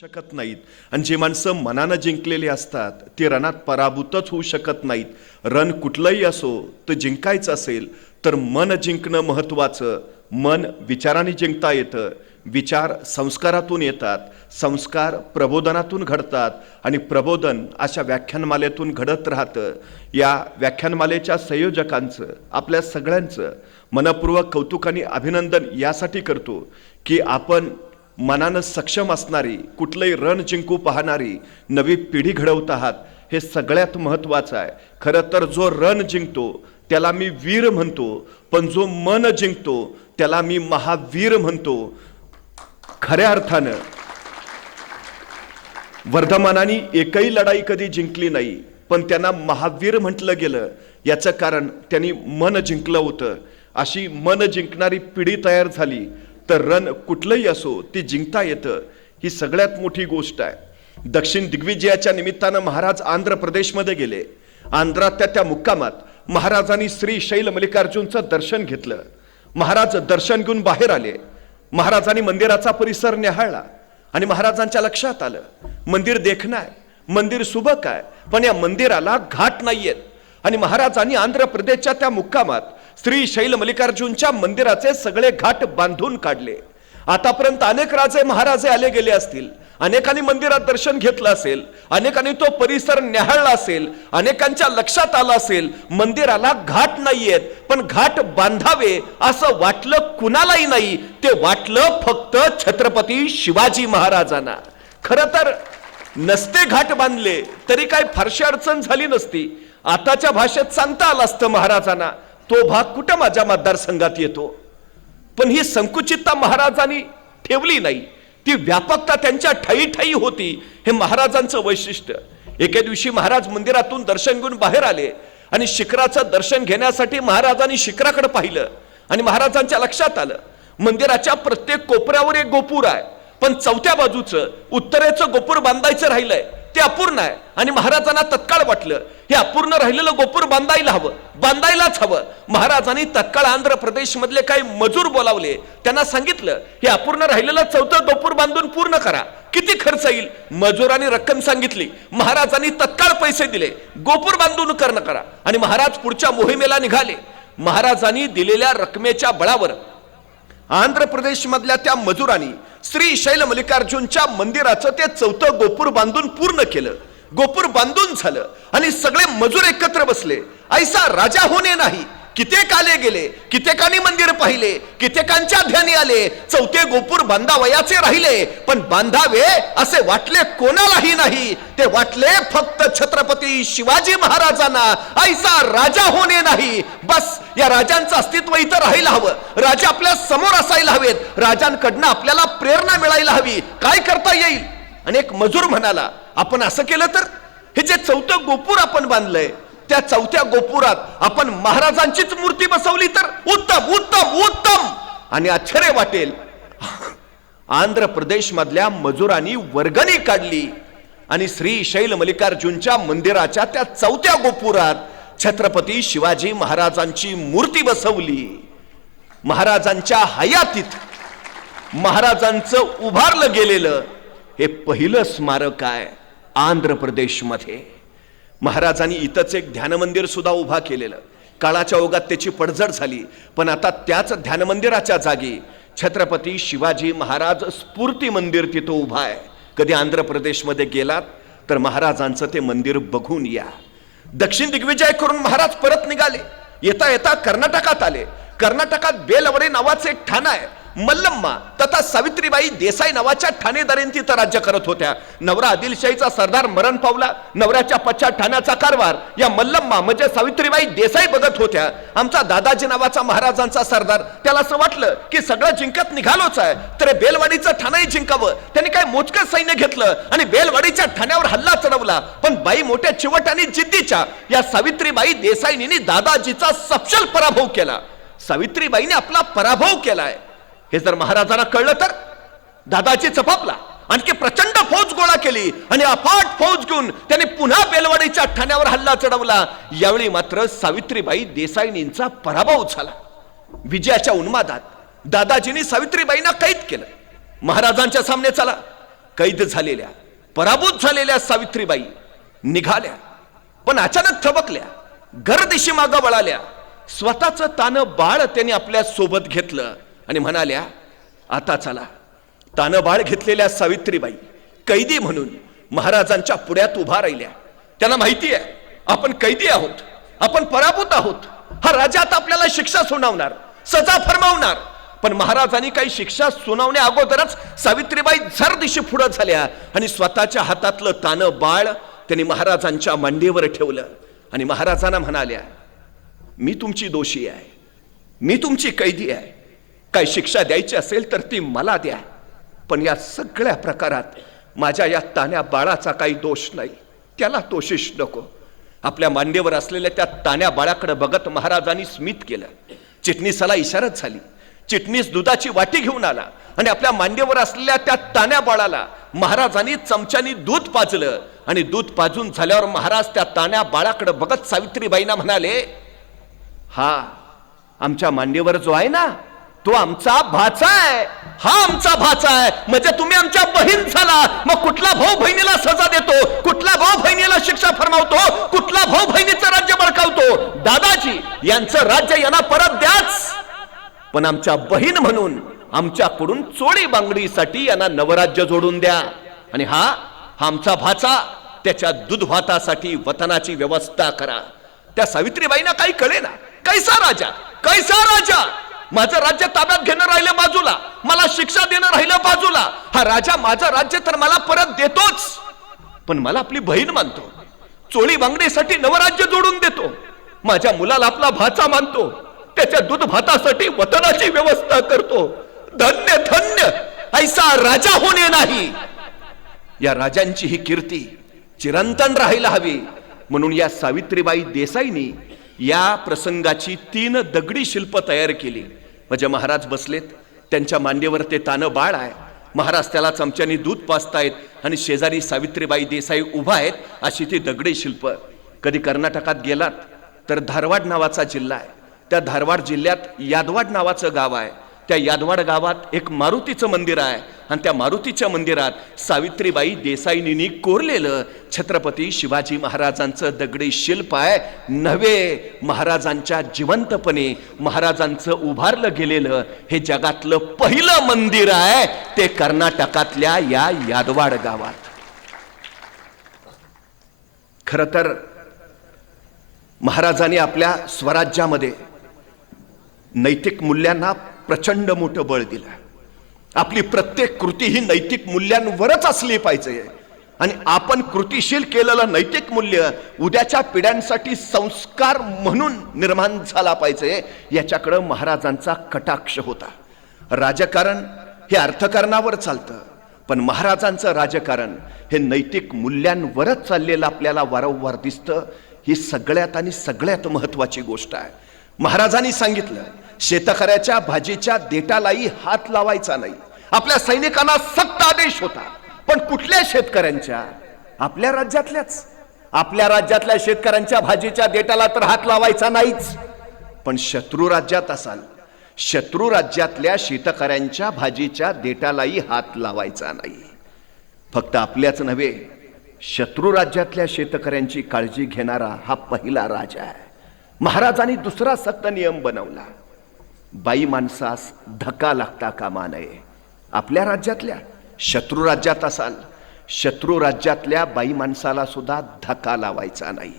शकत नाहीत आणि जे माणसं मनानं जिंकलेली असतात ते रणात पराभूतच होऊ शकत नाहीत। रण कुठलंही असो तर जिंकायचं असेल तर मन जिंकणं महत्त्वाचं। मन विचाराने जिंकता येतं, विचार संस्कारातून येतात, संस्कार प्रबोधनातून घडतात आणि प्रबोधन अशा व्याख्यानमालेतून घडत राहतं। या व्याख्यानमालेच्या संयोजकांचं आपल्या सगळ्यांचं मनपूर्वक कौतुक आणि अभिनंदन यासाठी करतो की आपण मनानं सक्षम असणारी, कुठलंही रण जिंकू पाहणारी नवी पिढी घडवत आहात, हे सगळ्यात महत्त्वाचं आहे। खरं तर जो रण जिंकतो त्याला मी वीर म्हणतो, पण जो मन जिंकतो त्याला मी महावीर म्हणतो। खऱ्या अर्थानं वर्धमानाने एकही लढाई कधी जिंकली नाही, पण त्यांना महावीर म्हटलं गेलं याचं कारण त्यांनी मन जिंकलं होतं। अशी मन जिंकणारी पिढी तयार झाली तर रण कुठलंही असो ती जिंकता येतं, ही सगळ्यात मोठी गोष्ट आहे। दक्षिण दिग्विजयाच्या निमित्तानं महाराज आंध्र प्रदेशमध्ये गेले। आंध्रात त्या मुक्कामात महाराजांनी श्री शैल मल्लिकार्जुनचं दर्शन घेतलं। महाराज दर्शन घेऊन बाहेर आले। महाराजांनी मंदिराचा परिसर निहाळला आणि महाराजांच्या लक्षात आलं मंदिर देखणं आहे, मंदिर सुबक आहे, पण या मंदिराला घाट नाहीयेत। आणि महाराजांनी आंध्र प्रदेशच्या त्या मुक्कामात श्री शैल मल्लिकार्जुनच्या मंदिराचे सगळे घाट बांधून काढले। आतापर्यंत अनेक राजे महाराजे आले गेले असतील, अनेकांनी मंदिरात दर्शन घेतलं असेल, अनेकांनी तो परिसर निहाळला असेल, अनेकांच्या लक्षात आलं असेल मंदिराला घाट नाहीयेत, पण घाट बांधावे असं वाटलं कुणालाही नाही। ते वाटलं फक्त छत्रपती शिवाजी महाराजांना। खरं तर नसते घाट बांधले तरी काय फारशी अडचण झाली नसती। आताच्या भाषेत सांगता आलं असतं महाराजांना, तो भाग कुठं माझ्या मतदारसंघात येतो, पण ही संकुचितता महाराजांनी ठेवली नाही, ती व्यापकता त्यांच्या ठायी ठायी होती। हे महाराजांचं वैशिष्ट्य। एके दिवशी महाराज मंदिरातून दर्शन घेऊन बाहेर आले आणि शिखराचं दर्शन घेण्यासाठी महाराजांनी शिखराकडे पाहिलं आणि महाराजांच्या लक्षात आलं मंदिराच्या प्रत्येक कोपऱ्यावर एक गोपूर आहे, पण चौथ्या बाजूचं उत्तरेचं गोपूर बांधायचं राहिलंय, ते अपूर्ण आहे। आणि महाराजांना तत्काळ वाटलं हे अपूर्ण राहिलेलं गोपूर बांधायला हवं, बांधायलाच हवं। महाराजांनी तत्काळ आंध्र प्रदेश मधले काही मजूर बोलावले, त्यांना सांगितलं हे अपूर्ण राहिलेलं चौथं गोपूर बांधून पूर्ण करा, किती खर्च येईल? मजुरांनी रक्कम सांगितली, महाराजांनी तत्काळ पैसे दिले, गोपूर बांधून करा। आणि महाराज पुढच्या मोहिमेला निघाले। महाराजांनी दिलेल्या रकमेच्या बळावर आंध्र प्रदेश मधल्या त्या मजुरांनी श्री शैल मल्लिकार्जुनच्या मंदिराचं ते चौथं गोपूर बांधून पूर्ण केलं। गोपूर बांधून झालं आणि सगळे मजूर एकत्र बसले। ऐसा राजा होणे नाही, कित्येक आले गेले, कित्येकांनी मंदिर पाहिले, कित्येकांच्या ध्यानी आले, चौथे गोपूर बांधावयाचे राहिले, पण बांधावे असे वाटले कोणालाही नाही। ते वाटले फक्त छत्रपती शिवाजी महाराजांना। ऐसा राजा होणे नाही, बस या राजांचं अस्तित्व इथं राहायला हवं, राजा आपल्या समोर असायला हवेत, राजांकडनं आपल्याला प्रेरणा मिळायला हवी, काय करता येईल? आणि एक मजूर म्हणाला आपण असं केलं तर हे जे चौथं गोपूर आपण बांधलंय त्या चौथ्या गोपुरात आपण महाराजांचीच मूर्ती बसवली तर उत्तम उत्तम उत्तम। आणि आश्चर्य वाटेल, आंध्र प्रदेश मधल्या मजुरांनी वर्गणी काढली आणि श्री शैल मल्लिकार्जुनच्या मंदिराच्या त्या चौथ्या गोपुरात छत्रपती शिवाजी महाराजांची मूर्ती बसवली। महाराजांच्या हयातीत महाराजांचं उभारलं गेलेलं हे पहिलं स्मारक आहे आंध्र प्रदेश मध्ये। महाराजांनी इथंच एक ध्यान मंदिर सुद्धा उभा केलेलं, काळाच्या ओघात त्याची पडझड झाली, पण आता त्याच ध्यान मंदिराच्या जागी छत्रपती शिवाजी महाराज स्फूर्ती मंदिर तिथं उभा आहे। कधी आंध्र प्रदेशमध्ये गेलात तर महाराजांचं ते मंदिर बघून या। दक्षिण दिग्विजय करून महाराज परत निघाले। येता येता कर्नाटकात आले। कर्नाटकात बेलवडे नावाचे एक ठाणं आहे, मल्लम्मा तथा सावित्रीबाई देसाई नावाच्या ठाणेदारींनी तिथं राज्य करत होत्या। नवरा आदिलशाहीचा सरदार मरण पावला, नवऱ्याच्या पश्चात ठाण्याचा कारभार या मल्लम्मा म्हणजे सावित्रीबाई देसाई बघत होत्या। आमचा दादाजी नावाचा महाराजांचा सरदार, त्याला असं वाटलं की सगळं जिंकत निघालोच आहे तर बेलवाडीचं ठाणंही जिंकावं। त्यांनी काय मोजकं सैन्य घेतलं आणि बेलवाडीच्या ठाण्यावर हल्ला चढवला, पण बाई मोठ्या चिवट आणि जिद्दीच्या या सावित्रीबाई देसाईंनी दादाजीचा सपशेल पराभव केला। सावित्रीबाईने आपला पराभव केलाय हे जर महाराजांना कळलं तर दादाजी चपापला, आणखी प्रचंड फौज गोळा केली आणि अफाट फौज घेऊन त्यांनी पुन्हा बेलवाडीच्या ठाण्यावर हल्ला चढवला। यावेळी मात्र सावित्रीबाई देसाईंचा पराभव झाला। विजयाच्या उन्मादात दादाजींनी सावित्रीबाईंना कैद केलं, महाराजांच्या सामने चला, कैद झालेल्या, पराभूत झालेल्या सावित्रीबाई निघाल्या, पण अचानक थबकल्या, घरदिशी मागं वळाल्या. स्वतःचं तानं बाळ त्यांनी आपल्या सोबत घेतलं आणि म्हणाल्या, आता चला. तानं बाळ घेतलेल्या सावित्रीबाई कैदी म्हणून महाराजांच्या पुढ्यात उभा राहिल्या. त्यांना माहिती आहे आपण कैदी आहोत, आपण पराभूत आहोत. हा राजा आता आपल्याला शिक्षा सुनावणार, सजा फरमावणार. पण महाराजांनी काही शिक्षा सुनावण्या अगोदरच सावित्रीबाई झरदिशी पुढे झाल्या आणि स्वतःच्या हातातलं तानं बाळ त्यांनी महाराजांच्या मांडीवर ठेवलं आणि महाराजांना म्हणाल्या, मी तुमची दोषी आहे, मी तुमची कैदी आहे. काय शिक्षा द्यायची असेल तर ती मला द्या, पण या सगळ्या प्रकारात माझ्या या तान्या बाळाचा काही दोष नाही, त्याला दोषीश नको. आपल्या मांडीवर असलेल्या त्या तान्या बाळाकडे बघत महाराजांनी स्मित केलं. चिटणीसाला इशारत झाली. चिटणीस दुधाची वाटी घेऊन आला आणि आपल्या मांडीवर असलेल्या त्या तान्या बाळाला महाराजांनी चमच्यानी दूध पाजलं आणि दूध पाजून झाल्यावर महाराज त्या तान्या बाळाकडे बघत सावित्रीबाईंना म्हणाले, हा आमच्या मांडीवर जो आहे ना तो आमचा भाचा आहे, हा आमचा भाचा आहे. म्हणजे तुम्ही आमच्या बहीण झाला. मग कुठला भाऊ बहिणीला सजा देतो, कुठला भाऊ बहिणीला शिक्षा फरमावतो, कुठला भाऊ बहिणीचं राज्य बळकावतो? दादाजी यांचं राज्य यांना परत द्याच, पण आमच्या बहीण म्हणून आमच्याकडून चोळी बांगडीसाठी यांना नवराज्य जोडून द्या. आणि हा आमचा भाचा, त्याच्या दूध भातासाठी वतनाची व्यवस्था करा. त्या सावित्रीबाईंना काही कळे ना, कैसा राजा, कैसा राजा. माझं राज्य ताब्यात घेणं राहिलं बाजूला, मला शिक्षा देणं राहिलं बाजूला. हा राजा माझं राज्य तर मला परत देतोच, पण मला आपली बहीण मानतो, चोळी बांगडीसाठी नवराज्य जोडून देतो. माझ्या मुलाला आपला भाचा मानतो, त्याच्या दूध भातासाठी वतनाची व्यवस्था करतो. धन्य धन्य ऐसा राजा होणे नाही. या राजांची ही कीर्ती चिरंतन राहायला हवी म्हणून या सावित्रीबाई देसाईंनी या प्रसंगाची 3 दगडी शिल्प तयार केली. म्हणजे महाराज बसलेत, त्यांच्या मांडीवर ते तानं बाळ आहे, महाराज त्याला चमच्यानी दूध पाजतायत आणि शेजारी सावित्रीबाई देसाई उभा आहेत. अशी ती दगडी शिल्प. कधी कर्नाटकात गेलात तर धारवाड नावाचा जिल्हा आहे, त्या धारवाड जिल्ह्यात यादवाड नावाचं गाव आहे. त्या यादवाड गावात एक मारुतीचं मंदिर आहे आणि त्या मारुतीच्या मंदिरात सावित्रीबाई देसाईंनी कोरलेलं छत्रपती शिवाजी महाराजांचं दगडी शिल्प आहे. नव्हे, महाराजांच्या जिवंतपणे महाराजांचं उभारलं गेलेलं हे जगातलं पहिलं मंदिर आहे, ते कर्नाटकातल्या या यादवाड गावात. खरं तर महाराजांनी आपल्या स्वराज्यामध्ये नैतिक मूल्यांना प्रचंड मोठं बळ दिलं. आपली प्रत्येक कृती ही नैतिक मूल्यांवरच असली पाहिजे आणि आपण कृतीशील केलेलं नैतिक मूल्य उद्याच्या पिढ्यांसाठी संस्कार म्हणून निर्माण झाला पाहिजे, याच्याकडे महाराजांचा कटाक्ष होता. राजकारण हे अर्थकारणावर चालतं, पण महाराजांचं राजकारण हे नैतिक मूल्यांवरच चाललेलं आपल्याला वारंवार दिसतं. ही सगळ्यात आणि सगळ्यात महत्वाची गोष्ट आहे. महाराजांनी सांगितलं, शेतकऱ्याच्या भाजीच्या देठालाही हात लावायचा नाही. आपल्या सैनिकांना सक्त आदेश होता, पण कुठल्या शेतकऱ्यांच्या? आपल्या राज्यातल्याच. आपल्या राज्यातल्या शेतकऱ्यांच्या भाजीच्या देठाला तर हात लावायचा नाहीच. पण शत्रू राज्यात असाल, शत्रू राज्यातल्या शेतकऱ्यांच्या भाजीच्या देठालाही हात लावायचा नाही. फक्त आपल्याच नव्हे, शत्रू राज्यातल्या शेतकऱ्यांची काळजी घेणारा हा पहिला राजा आहे. महाराजांनी दुसरा सक्त नियम बनवला, बाई माणसास धक्का लागता कामा नये. आपल्या राज्यातल्या, शत्रू राज्यात असाल, शत्रू राज्यातल्या बाई माणसाला सुद्धा धक्का लावायचा नाही.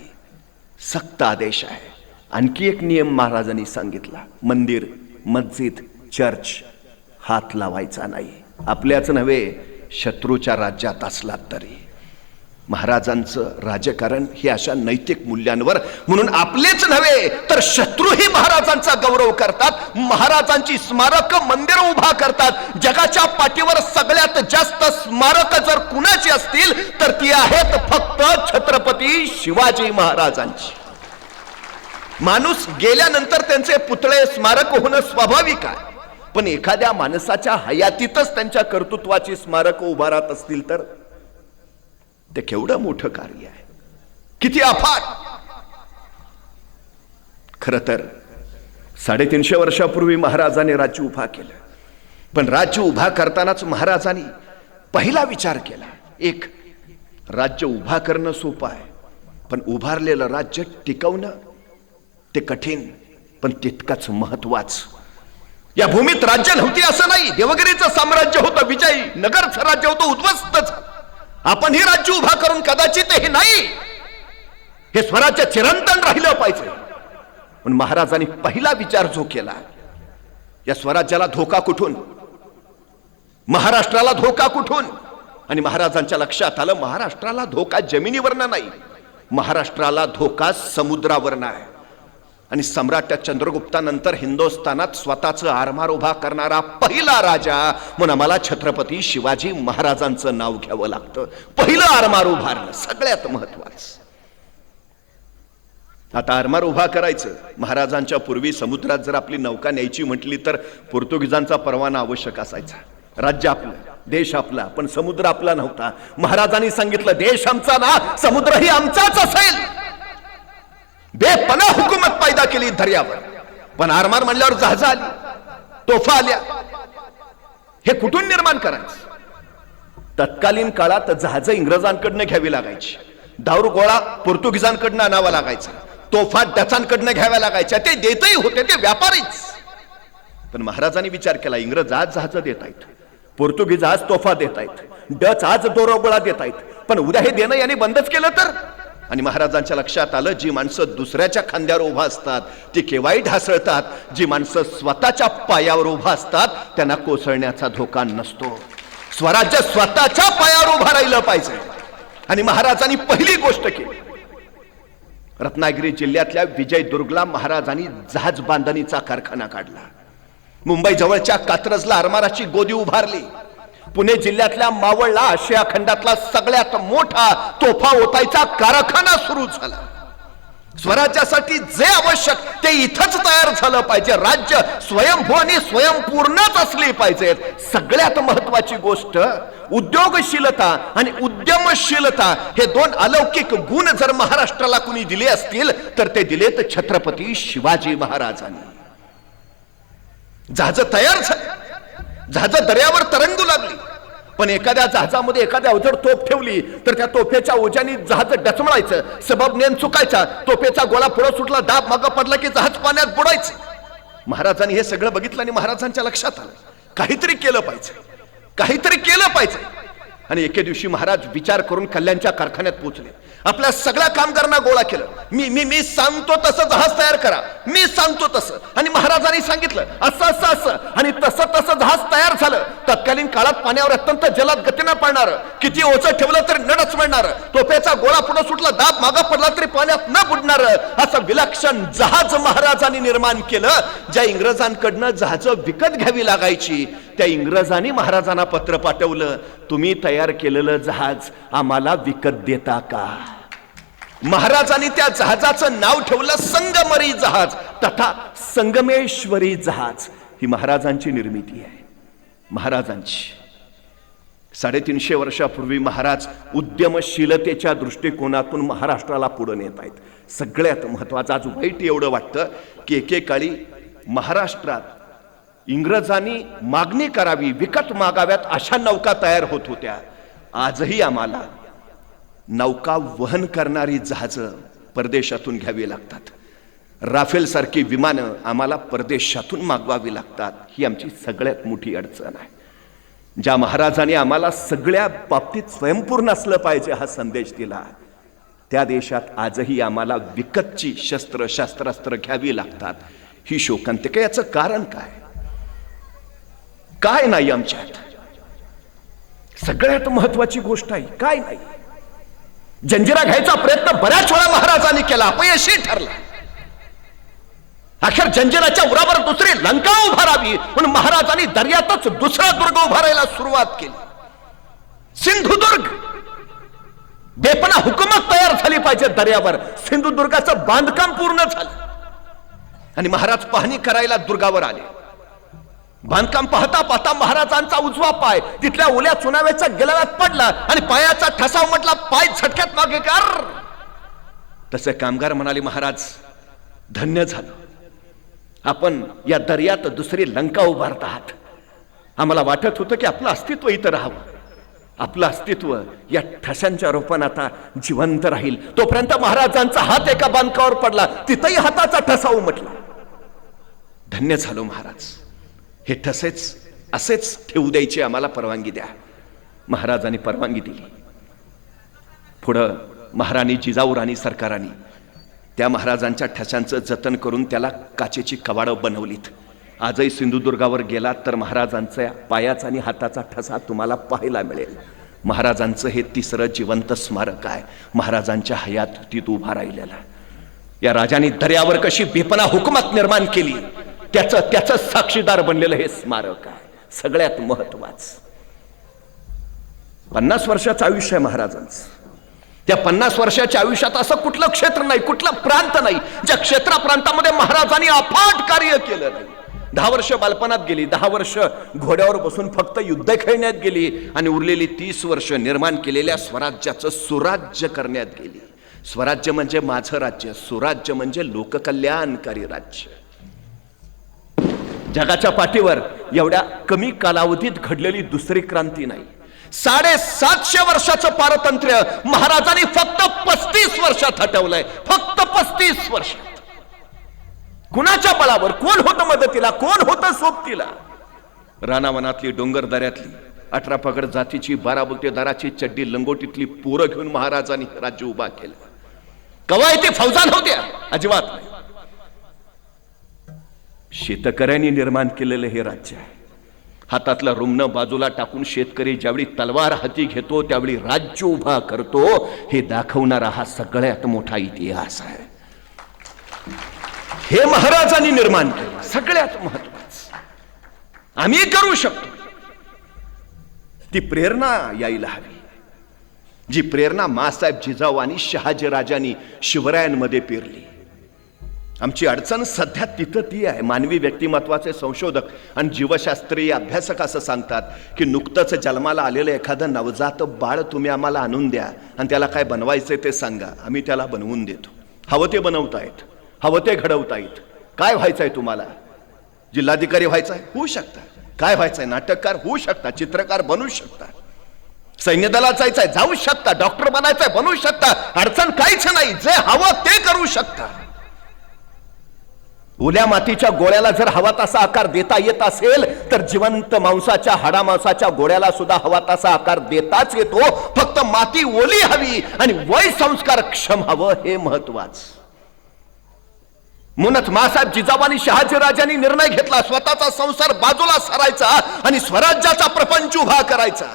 सक्त आदेश आहे. आणखी एक नियम महाराजांनी सांगितला, मंदिर, मस्जिद, चर्च हात लावायचा नाही. आपल्याच नव्हे, शत्रूच्या राज्यात असलात तरी. महाराजांचं राजकारण हे अशा नैतिक मूल्यांवर, म्हणून आपलेच नव्हे तर शत्रूही महाराजांचा गौरव करतात, महाराजांची स्मारक मंदिर उभा करतात. जगाच्या पाठीवर सगळ्यात जास्त स्मारक जर कुणाची असतील तर ती आहेत फक्त छत्रपती शिवाजी महाराजांची. माणूस गेल्यानंतर त्यांचे पुतळे स्मारक होणं स्वाभाविक आहे, पण एखाद्या माणसाच्या हयातीतच त्यांच्या कर्तृत्वाची स्मारक उभा राहत असतील तर ते केवढं मोठं कार्य आहे, किती अफाट. खरं तर 350 वर्षापूर्वी महाराजांनी राज्य उभा केलं, पण राज्य उभा करतानाच महाराजांनी पहिला विचार केला, एक राज्य उभा करणं सोपं आहे, पण उभारलेलं राज्य टिकवणं ते कठीण, पण तितकंच महत्वाचं. या भूमीत राज्य नव्हती असं नाही, देवगिरीचं साम्राज्य होतं विजयी, नगरचं राज्य होतं उद्ध्वस्त. आपण हे राज्य उभा करून कदाचित हे नाही, हे स्वराज्य चिरंतन राहिलं पाहिजे. पण महाराजांनी पहिला विचार जो केला, या स्वराज्याला धोका कुठून, महाराष्ट्राला धोका कुठून. आणि महाराजांच्या लक्षात आलं, महाराष्ट्राला धोका जमिनीवरनं नाही, महाराष्ट्राला धोका समुद्रावरनं आहे. आणि सम्राट चंद्रगुप्तानंतर हिंदुस्थानात स्वतःचं आरमार उभा करणारा पहिला राजा म्हणून आम्हाला छत्रपती शिवाजी महाराजांचं नाव घ्यावं लागतं. पहिलं आरमार उभारणं सगळ्यात महत्वाचं. आता आरमार उभा करायचं, महाराजांच्या पूर्वी समुद्रात जर आपली नौका न्यायची म्हटली तर पोर्तुगीजांचा परवाना आवश्यक असायचा. राज्य आपलं, देश आपला, पण समुद्र आपला नव्हता. महाराजांनी सांगितलं, देश आमचा ना, समुद्रही आमचाच असेल. बेपनाह हुकूमत पैदा केली दर्यावर. पण आरमार म्हणल्यावर जहाज आली, तोफा आल्या, हे कुठून निर्माण करायचं. तत्कालीन काळात जहाज इंग्रजांकडनं घ्यावी लागायची, दारू गोळा पोर्तुगीजांकडनं आणावा लागायचा, तोफा डचांकडनं घ्याव्या लागायच्या. ते देतही होते, ते व्यापारीच. पण महाराजांनी विचार केला, इंग्रज आज जहाज देत आहेत, पोर्तुगीज आज तोफा देत आहेत, डच आज दोरगोळा देत आहेत, पण उद्या हे देणं याने बंदच केलं तर. आणि महाराजांच्या लक्षात आलं, जी माणसं दुसऱ्याच्या खांद्यावर उभा असतात ती केव्हाही ढासळतात, जी माणसं स्वतःच्या पायावर उभा असतात त्यांना कोसळण्याचा धोका नसतो. स्वराज्य स्वतःच्या पायावर उभा राहिलं पाहिजे. आणि महाराजांनी पहिली गोष्ट केली, रत्नागिरी जिल्ह्यातल्या विजयदुर्गला महाराजांनी जहाज बांधणीचा कारखाना काढला. मुंबई जवळच्या कात्रजला आरमाराची गोदी उभारली. पुणे जिल्ह्यातल्या मावळला आशिया खंडातला सगळ्यात मोठा तोफा ओतायचा कारखाना सुरू झाला. स्वराज्यासाठी जे आवश्यक ते इथंच तयार झालं पाहिजे. राज्य स्वयंभू आणि स्वयंपूर्णच असली पाहिजे. सगळ्यात महत्वाची गोष्ट उद्योगशीलता आणि उद्यमशीलता, हे दोन अलौकिक गुण जर महाराष्ट्राला कुणी दिले असतील तर ते दिलेत छत्रपती शिवाजी महाराजांनी. जहाज तयार झाले, जहाज दर्यावर तरंगू लागली, पण एखाद्या जहाजामध्ये एखाद्या अवजड तोफ ठेवली तर त्या तोफेच्या ओझ्याने जहाज डचमळायचं, सबब नेम चुकायचा, तोफेचा गोळा पुढे सुटला, दाब मागं पडला की जहाज पाण्यात बुडायचं. महाराजांनी हे सगळं बघितलं आणि महाराजांच्या लक्षात आलं, काहीतरी केलं पाहिजे, काहीतरी केलं पाहिजे. आणि एके दिवशी महाराज विचार करून कल्याणच्या कारखान्यात पोहोचले. आपल्या सगळ्या कामगारांना गोळा केलं, मी सांगतो तसं जहाज तयार करा, मी सांगतो तसं. आणि महाराजांनी सांगितलं असं असं असं, आणि तसं तसं जहाज तयार झालं. तत्कालीन काळात पाण्यावर अत्यंत जलद गतीनं पडणार, किती ओझं ठेवलं तरी न डचमळणार, तोफेचा गोळा पुढे सुटला, दाब मागं पडला तरी पाण्यात न बुडणार, असं विलक्षण जहाज महाराजांनी निर्माण केलं. ज्या इंग्रजांकडनं जहाज विकत घ्यावी लागायची त्या इंग्रजांनी महाराजांना पत्र पाठवलं, तुम्ही तयार केलेलं जहाज आम्हाला विकत देता का. महाराजांनी त्या जहाजाचं नाव ठेवलं संगमरी जहाज तथा संगमेश्वरी जहाज. ही महाराजांची निर्मिती आहे, महाराजांची. 350 वर्षापूर्वी महाराज उद्यमशीलतेच्या दृष्टिकोनातून महाराष्ट्राला पुढे नेत आहेत. सगळ्यात महत्वाचं आज वाईट एवढं वाटतं की एकेकाळी महाराष्ट्रात इंग्रजांनी मागणी करावी, विकत मागाव्यात अशा नौका तयार होत होत्या. आजही आम्हाला नौका वहन करणारी जहाजं परदेशातून घ्यावी लागतात. राफेल सारखी विमानं आम्हाला परदेशातून मागवावी लागतात. ही आमची सगळ्यात मोठी अडचण आहे. ज्या महाराजांनी आम्हाला सगळ्या बाबतीत स्वयंपूर्ण असलं पाहिजे हा संदेश दिला, त्या देशात आजही आम्हाला विकतची शस्त्रास्त्र घ्यावी लागतात. ही शोकांतिका. याचं कारण काय? काय नाही आमच्यात? सगळ्यात महत्वाची गोष्ट आहे काय नाही. जंजिरा घ्यायचा प्रयत्न बऱ्याच वेळा महाराजांनी केला, अपयशी ठरला. अखेर जंजिराच्या उरावर दुसरी लंका उभारावी म्हणून महाराजांनी दर्यातच दुसरा दुर्ग उभारायला सुरुवात केली, सिंधुदुर्ग. बेपना हुकूमत तयार झाली पाहिजे दर्यावर. सिंधुदुर्गाचं बांधकाम पूर्ण झालं आणि महाराज पाहणी करायला दुर्गावर आले. बांधकाम पाहता पाहता महाराजांचा उजवा पाय तिथल्या ओल्या चुनाव्याच्या गिलाव्यात पडला आणि पायाचा ठसा उमटला. पाय झटक्यात मागे कर. तसे कामगार म्हणाले, महाराज धन्य झालं, आपण या दर्यात दुसरी लंका उभारत आहात. आम्हाला वाटत होतं की आपलं अस्तित्व इथं राहावं, आपलं अस्तित्व या ठशांच्या रूपाने आता जिवंत राहील. तोपर्यंत महाराजांचा हात एका बांधकावर पडला, तिथंही हाताचा ठसा उमटला. धन्य झालो महाराज, हे ठसेच असेच ठेवू द्यायची आम्हाला परवानगी द्या. महाराजांनी परवानगी दिली. पुढं महाराणी जिजाऊराणी सरकारांनी त्या महाराजांच्या ठशांचं जतन करून त्याला काचेची कवाडं बनवलीत. आजही सिंधुदुर्गावर गेलात तर महाराजांच्या पायाचा आणि हाताचा ठसा तुम्हाला पाहायला मिळेल. महाराजांचं हे तिसरं जिवंत स्मारक आहे, महाराजांच्या हयातीत उभा राहिलेला. या राजांनी दर्यावर कशी बेपना हुकूमत निर्माण केली त्याचं साक्षीदार बनलेलं हे स्मारक आहे. सगळ्यात महत्वाचं 50 वर्षाचं आयुष्य आहे महाराजांचं. त्या 50 वर्षाच्या आयुष्यात असं कुठलं क्षेत्र नाही, कुठलं प्रांत नाही ज्या प्रांतामध्ये महाराजांनी अफाट कार्य केलं नाही. 10 वर्ष बालपणात गेली, 10 वर्ष घोड्यावर बसून फक्त युद्ध खेळण्यात गेली आणि उरलेली 30 वर्ष निर्माण केलेल्या स्वराज्याचं सुराज्य करण्यात गेली. स्वराज्य म्हणजे माझं राज्य, सुराज्य म्हणजे लोककल्याणकारी राज्य. जगाच्या पाठीवर एवढ्या कमी कालावधीत घडलेली दुसरी क्रांती नाही. 750 वर्षाचं पारतंत्र्य महाराजांनी फक्त 35 वर्षात हटवलंय. फक्त 35 वर्षात. कुणाच्या बळावर? कोण होतं मदतीला, कोण होतं सोबतीला? रानावनातली, डोंगर दऱ्यातली 18 पगड जातीची, 12 बुलतेदाराची चड्डी लंगोटीतली पोरं घेऊन महाराजांनी राज्य उभा केलं. कवायती फौजा नव्हत्या, अजिबात नाही. शेतकऱ्यांनी निर्माण केलेलं हे राज्य आहे. हातातलं रुमणं बाजूला टाकून शेतकरी ज्यावेळी तलवार हाती घेतो त्यावेळी राज्य उभा करतो, हे दाखवणारा हा सगळ्यात मोठा इतिहास आहे. हे महाराजांनी निर्माण केलं. सगळ्यात महत्वाचं आम्ही करू शकतो. ती प्रेरणा यायला हवी, जी प्रेरणा मासाहेब जिजाऊ आणि शहाजीराजांनी शिवरायांमध्ये पेरली. आमची अडचण सध्या तिथं ती आहे. मानवी व्यक्तिमत्वाचे संशोधक आणि जीवशास्त्रीय अभ्यासक असं सांगतात की नुकतंच जन्माला आलेलं एखादं नवजात बाळ तुम्ही आम्हाला आणून द्या आणि त्याला काय बनवायचंय ते सांगा, आम्ही त्याला बनवून देतो. हवं ते बनवतायत, हवं ते घडवतायत. काय व्हायचंय तुम्हाला? जिल्हाधिकारी व्हायचंय? होऊ शकता. काय व्हायचंय? नाटककार होऊ शकता, चित्रकार बनू शकता, सैन्य दलात जायचंय जाऊ शकता, डॉक्टर बनायचंय बनवू शकता. अडचण काहीच नाही. जे हवं ते करू शकता. ओल्या मातीच्या गोळ्याला जर हवा तसा आकार देता येत असेल तर जिवंत मांसाच्या हाडामांसाच्या गोळ्याला सुद्धा हवा तसा आकार देताच येतो. फक्त माती ओली हवी आणि वय संस्कार क्षम हवं, हे महत्वाचं. म्हणूनच मासाहेब जिजाऊ शहाजीराजांनी निर्णय घेतला, स्वतःचा संसार बाजूला सारायचा आणि स्वराज्याचा प्रपंच उभा करायचा.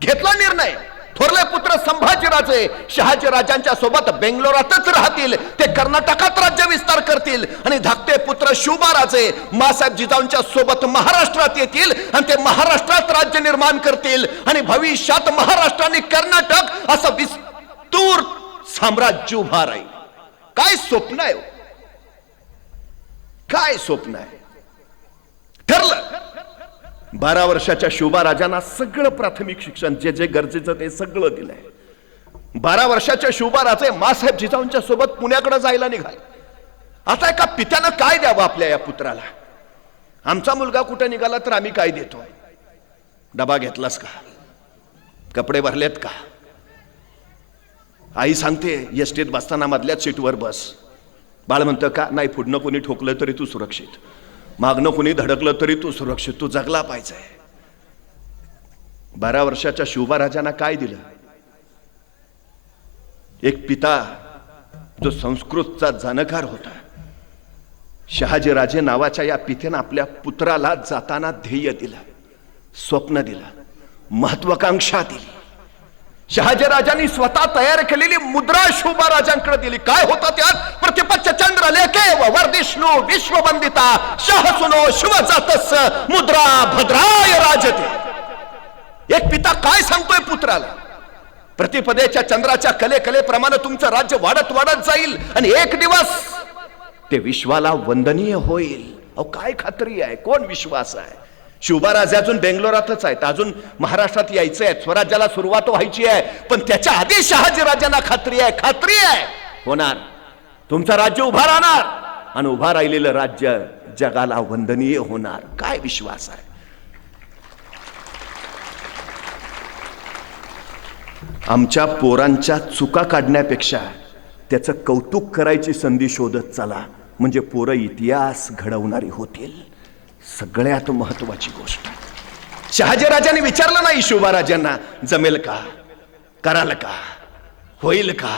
घेतला निर्णय. थोरले पुत्र संभाजीराजे शहाजीराजांच्या सोबत बेंगलोरातच राहतील, ते कर्नाटकात राज्य विस्तार करतील आणि धाकटे पुत्र शिवबाराजे मासाहेब जिजाऊंच्या सोबत महाराष्ट्रात येतील आणि ते महाराष्ट्रात राज्य निर्माण करतील आणि भविष्यात महाराष्ट्र आणि कर्नाटक असं विस्तूर साम्राज्य उभा राहील. काय स्वप्न आहे, काय स्वप्न आहे. ठरलं. 12 वर्षाच्या शिवबाराजांना सगळं प्राथमिक शिक्षण जे जे गरजेचं ते सगळं दिलंय. 12 वर्षाच्या शिवबाराजे मासाहेब जिजाऊंच्या सोबत पुण्याकडे जायला निघाले. आता एका पित्यानं काय द्यावं आपल्या या पुत्राला? आमचा मुलगा कुठे निघाला तर आम्ही काय देतो? डबा घेतलास का? कपडे भरलेत का? आई सांगते एसटीत बसताना मधल्याच सीटवर बस. बाळ म्हणतं का? नाही, पुढनं कोणी ठोकलं तरी तू सुरक्षित, मागणं कोणी धडकलं तरी तू सुरक्षित, तू जगला पाहिजे. 12 वर्षाच्या शिवबाराजांना काय दिलं? एक पिता जो संस्कृतचा जाणकार होता. शहाजीराजे नावाच्या या पित्यानं आपल्या पुत्राला जाताना ध्येय दिलं, स्वप्न दिलं, महत्वाकांक्षा दिली. शहाजीराजांनी स्वतः तयार केलेली मुद्रा शिवबाराजांकडे दिली. काय होतं त्यात? प्रतिपच्छ चंद्र लेखे व वर्धिष्णू विश्ववंदिता शहसुनो शिवजातस मुद्रा भद्राय राजते. एक पिता काय सांगतोय पुत्राला? प्रतिपदेच्या चंद्राच्या कलेप्रमाणे तुमचं राज्य वाढत वाढत जाईल आणि एक दिवस ते विश्वाला वंदनीय होईल. अहो काय खात्री आहे, कोण विश्वास आहे? शिवबाराजे अजून बेंगलोरातच आहेत, अजून महाराष्ट्रात यायचं आहे, स्वराज्याला सुरुवात व्हायची आहे. पण त्याच्या आधी शहाजीराजांना खात्री आहे होणार. तुमचं राज्य उभा राहणार आणि उभा राहिलेलं राज्य जगाला वंदनीय होणार. काय विश्वास आहे? आमच्या पोरांच्या चुका काढण्यापेक्षा त्याचं कौतुक करायची संधी शोधत चला, म्हणजे पोरं इतिहास घडवणारी होतील. सगळ्यात महत्वाची गोष्ट, शहाजीराजांनी विचारलं नाही शिवबाराजांना जमेल का, कराल का, होईल का,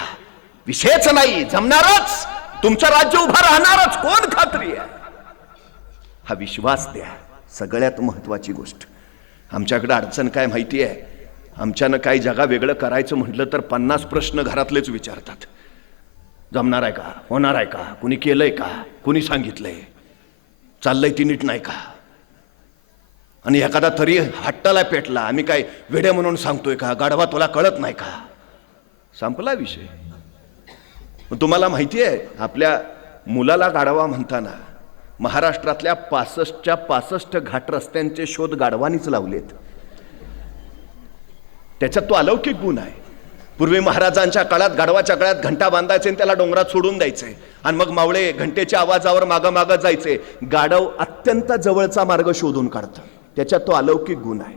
विषयच नाही, जमणारच, तुमचं राज्य उभं राहणारच, कोण खात्री आहे, हा विश्वास द्या. सगळ्यात महत्वाची गोष्ट. आमच्याकडे अडचण काय माहिती आहे, आमच्यानं काही जगा वेगळं करायचं म्हटलं तर 50 प्रश्न घरातलेच विचारतात. जमणार आहे का, होणार आहे का, कुणी केलंय का, कुणी सांगितलंय, चाललंय ती नीट नाही का, आणि एखादा तरी हट्टाला पेटला, आम्ही काय वेडे म्हणून सांगतोय का, गाढवा तुला कळत नाही का, संपला विषय. तुम्हाला माहिती आहे आपल्या मुलाला गाढवा म्हणताना महाराष्ट्रातल्या 65 घाट रस्त्यांचे शोध गाढवानीच लावलेत. त्याच्यात तो अलौकिक गुण आहे. पूर्वी महाराजांच्या काळात गाढवाच्या काळात घंटा बांधायचे आणि त्याला डोंगरात सोडून द्यायचे, आणि मग मावळे घंटेच्या आवाजावर मागं मागं जायचे. गाढव अत्यंत जवळचा मार्ग शोधून काढतं, त्याच्यात तो अलौकिक गुण आहे.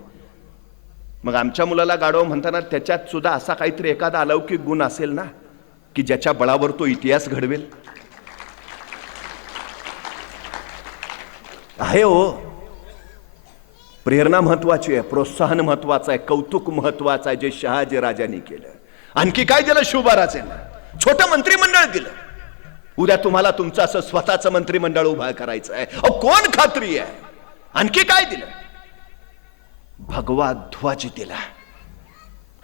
मग आमच्या मुलाला गाढव म्हणताना त्याच्यात सुद्धा असा काहीतरी एखादा अलौकिक गुण असेल ना, की ज्याच्या बळावर तो इतिहास घडवेल. आहे हो, प्रेरणा महत्वाची आहे, प्रोत्साहन महत्वाचं आहे, कौतुक महत्वाचं आहे, जे शहाजी राजांनी केलं. आणखी काय दिलं शिवबाराजांना, छोटं मंत्रिमंडळ दिलं. उद्या तुम्हाला तुमचं असं स्वतःचं मंत्रिमंडळ उभा करायचं आहे, अहो कोण खात्री आहे. आणखी काय दिलं, भगवा ध्वज दिला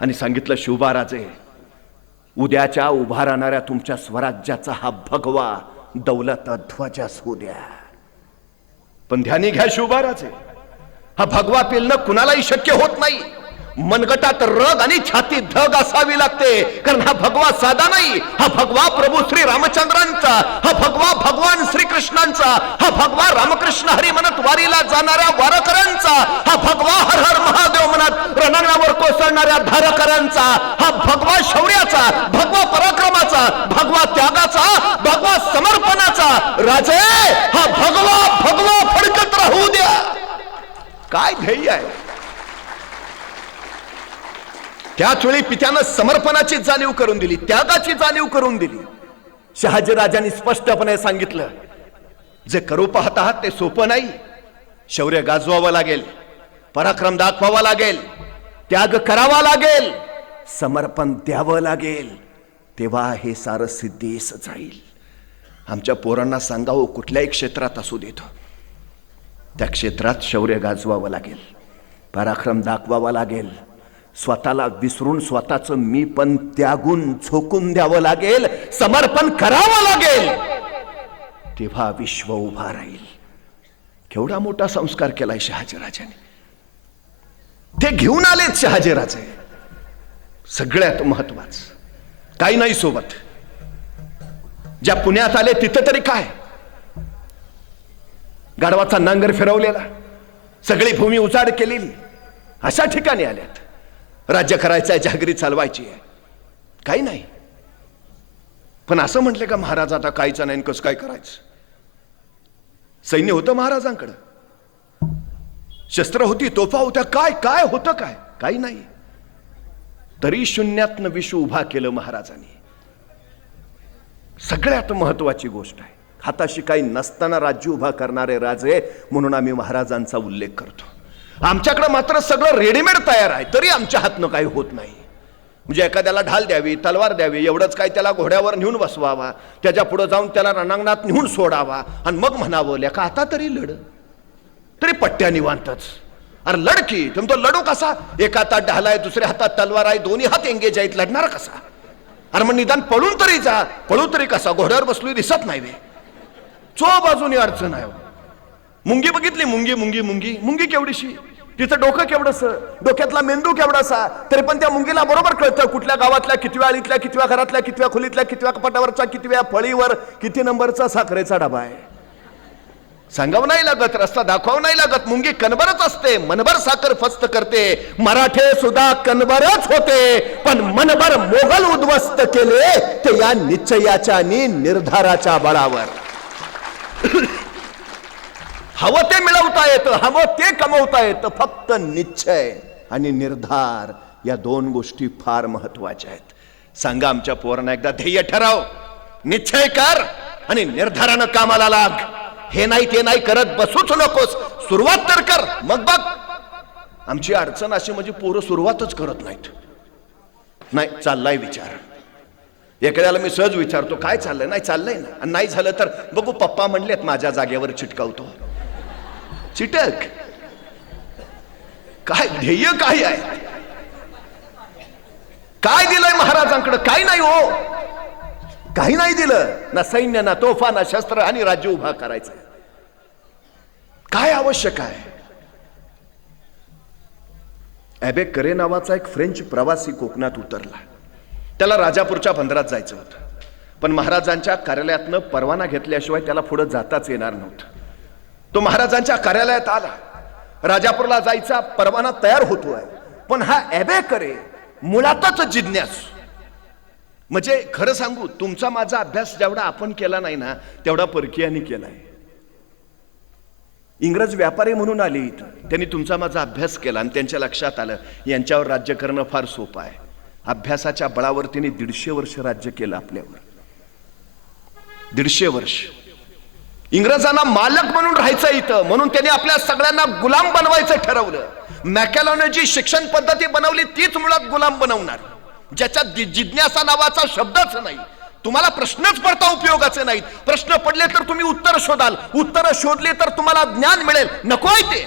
आणि सांगितलं शिवबाराजे, उद्याच्या उभा राहणाऱ्या तुमच्या स्वराज्याचा हा भगवा दौलत ध्वज असू द्या. पण ध्यानी घ्या शिवबाराजे, हा भगवा पेलणं कुणालाही शक्य होत नाही. मनगटात रग आणि छाती धग असावी लागते, कारण हा भगवा साधा नाही. हा भगवा प्रभू श्री रामचंद्रांचा, हा भगवा भगवान श्रीकृष्णांचा, हा भगवा रामकृष्ण हरी म्हणत वारीला जाणाऱ्या वारकऱ्यांचा, हा भगवा हर हर महादेव म्हणत रणांगणावर कोसळणाऱ्या धारकऱ्यांचा, हा भगवा शौर्याचा, भगवा पराक्रमाचा, भगवा त्यागाचा, भगवा समर्पणाचा. राजे, हा भगवा भगवा फडकत राहू द्या. काय ध्येय आहे. त्याच वेळी पित्यानं समर्पणाची जाणीव करून दिली, त्यागाची जाणीव करून दिली. शहाजीराजांनी स्पष्टपणे सांगितलं, जे करू पाहत आहात ते सोपं नाही. शौर्य गाजवावं लागेल, पराक्रम दाखवावा लागेल, त्याग करावा लागेल, समर्पण द्यावं लागेल, तेव्हा हे सारं सिद्धीस जाईल. आमच्या पोरांना सांगावं, कुठल्याही क्षेत्रात असू देतो, त्या क्षेत्रात शौर्य गाजवावं लागेल, पराक्रम दाखवावा लागेल, स्वतःला विसरून स्वतःचं मी पण त्यागून झोकून द्यावं लागेल, समर्पण करावं लागेल, तेव्हा विश्व उभा राहील. केवढा मोठा संस्कार केलाय शहाजीराजांनी. ते घेऊन आलेत शहाजीराजे. सगळ्यात महत्वाचं काही नाही सोबत. ज्या पुण्यात आले तिथं तरी काय, गाढवाचा नांगर फिरवलेला, सगळी भूमी उजाड केलेली, अशा ठिकाणी आल्यात. राज्य करायचं आहे, जहागिरी चालवायची आहे, काही नाही. पण असं म्हटलं का महाराज आता काहीच नाही, कसं काय करायचं. सैन्य होतं महाराजांकडं, शस्त्र होती, तोफा होत्या, काय काय होतं, काय काही नाही. तरी शून्यातनं विश्व उभा केलं महाराजांनी. सगळ्यात महत्वाची गोष्ट आहे, हाताशी काही नसताना राज्य उभा करणारे राजे म्हणून आम्ही महाराजांचा उल्लेख करतो. आमच्याकडे मात्र सगळं रेडीमेड तयार आहे, तरी आमच्या हातनं काही होत नाही. म्हणजे एखाद्याला ढाल द्यावी, तलवार द्यावी, एवढंच काय त्याला घोड्यावर नेऊन बसवावा, त्याच्या पुढे जाऊन त्याला रणांगणात नेऊन सोडावा, आणि मग म्हणावं लेका आता तरी लढ, तरी पट्ट्या निवांतच. अरे लडकी तो लढू कसा, एका हातात ढाल आहे, दुसऱ्या हातात तलवार आहे, दोन्ही हात एंगेज आहेत, लढणार कसा. अरे मग निदान पळून तरी जा, पळू तरी कसा, घोड्यावर बसलोय दिसत नाही वे, चो बाजूनी अडचण आहे. मुंगी बघितली, मुंगी मुंगी मुंगी मुंगी केवढीशी, तिचं डोकं केवढंस, डोक्यातला मेंदू केवढासा, तरी पण त्या मुंगीला बरोबर कळतं कुठल्या गावातल्या कितव्या आळीतल्या, कितव्या घरातल्या, कितव्या खोलीतल्या, कितव्या कपाटावरच्या, कितव्या फळीवर किती नंबरचा साखरेचा डबा आहे. सांगावं नाही लागत, रस्ता दाखवावं नाही लागत, मुंगी कणभरच असते, मनभर साखर फस्त करते. मराठे सुद्धा कणभरच होते, पण मनभर मोगल उद्ध्वस्त केले ते या निश्चयाच्या आणि निर्धाराच्या बळावर. हवं ते मिळवता येतं, हवं ते कमवता येतं, फक्त निश्चय आणि निर्धार या दोन गोष्टी फार महत्वाच्या आहेत. सांगा आमच्या पोरांना एकदा ध्येय ठराव, निश्चय कर आणि निर्धारानं कामाला लाग. हे नाही ते नाही करत बसूच नकोस, सुरुवात तर कर, मग बघ. आमची अडचण अशी म्हणजे पोरं सुरुवातच करत नाहीत. नाही चाललाय विचार, एखाद्याला मी सहज विचारतो काय चाललंय, नाही चाललंय ना, आणि नाही झालं तर बघू पप्पा म्हणलेत माझ्या जागेवर चिटकावतो. चिटक. काय ध्येय काय आहे, काय दिलंय महाराजांकडे? काय नाही हो, काही नाही दिलं, ना सैन्य ना तोफा ना शस्त्र, आणि राज्य उभा करायचं. काय आवश्यक आहे? ॲबे करे नावाचा एक फ्रेंच प्रवासी कोकणात उतरला. त्याला राजापूरच्या बंदरात जायचं होतं, पण महाराजांच्या कार्यालयातनं परवाना घेतल्याशिवाय त्याला पुढे जाताच येणार नव्हतं. तो महाराजांच्या कार्यालयात आला, राजापूरला जायचा परवाना तयार होतोय, पण हा ॲबे करे मुळातच जिज्ञासू. म्हणजे खरं सांगू, तुमचा माझा अभ्यास जेवढा आपण केला नाही ना, तेवढा परकीयांनी केलाय. इंग्रज व्यापारी म्हणून आले इथं, त्यांनी तुमचा माझा अभ्यास केला आणि त्यांच्या लक्षात आलं यांच्यावर राज्य करणं फार सोपं आहे. अभ्यासाच्या बळावर त्यांनी 150 वर्ष राज्य केलं आपल्यावर. 150 वर्ष इंग्रजांना मालक म्हणून राहायचं इथं, म्हणून त्यांनी आपल्या सगळ्यांना गुलाम बनवायचं ठरवलं. मॅकॅलॉने जी शिक्षण पद्धती बनवली तीच मुळात गुलाम बनवणार, ज्याच्यात जिज्ञासा नावाचा शब्दच नाही. तुम्हाला प्रश्नच पडता उपयोगाचे नाहीत. प्रश्न पडले तर तुम्ही उत्तर शोधाल, उत्तर शोधले तर तुम्हाला ज्ञान मिळेल. नकोय ते,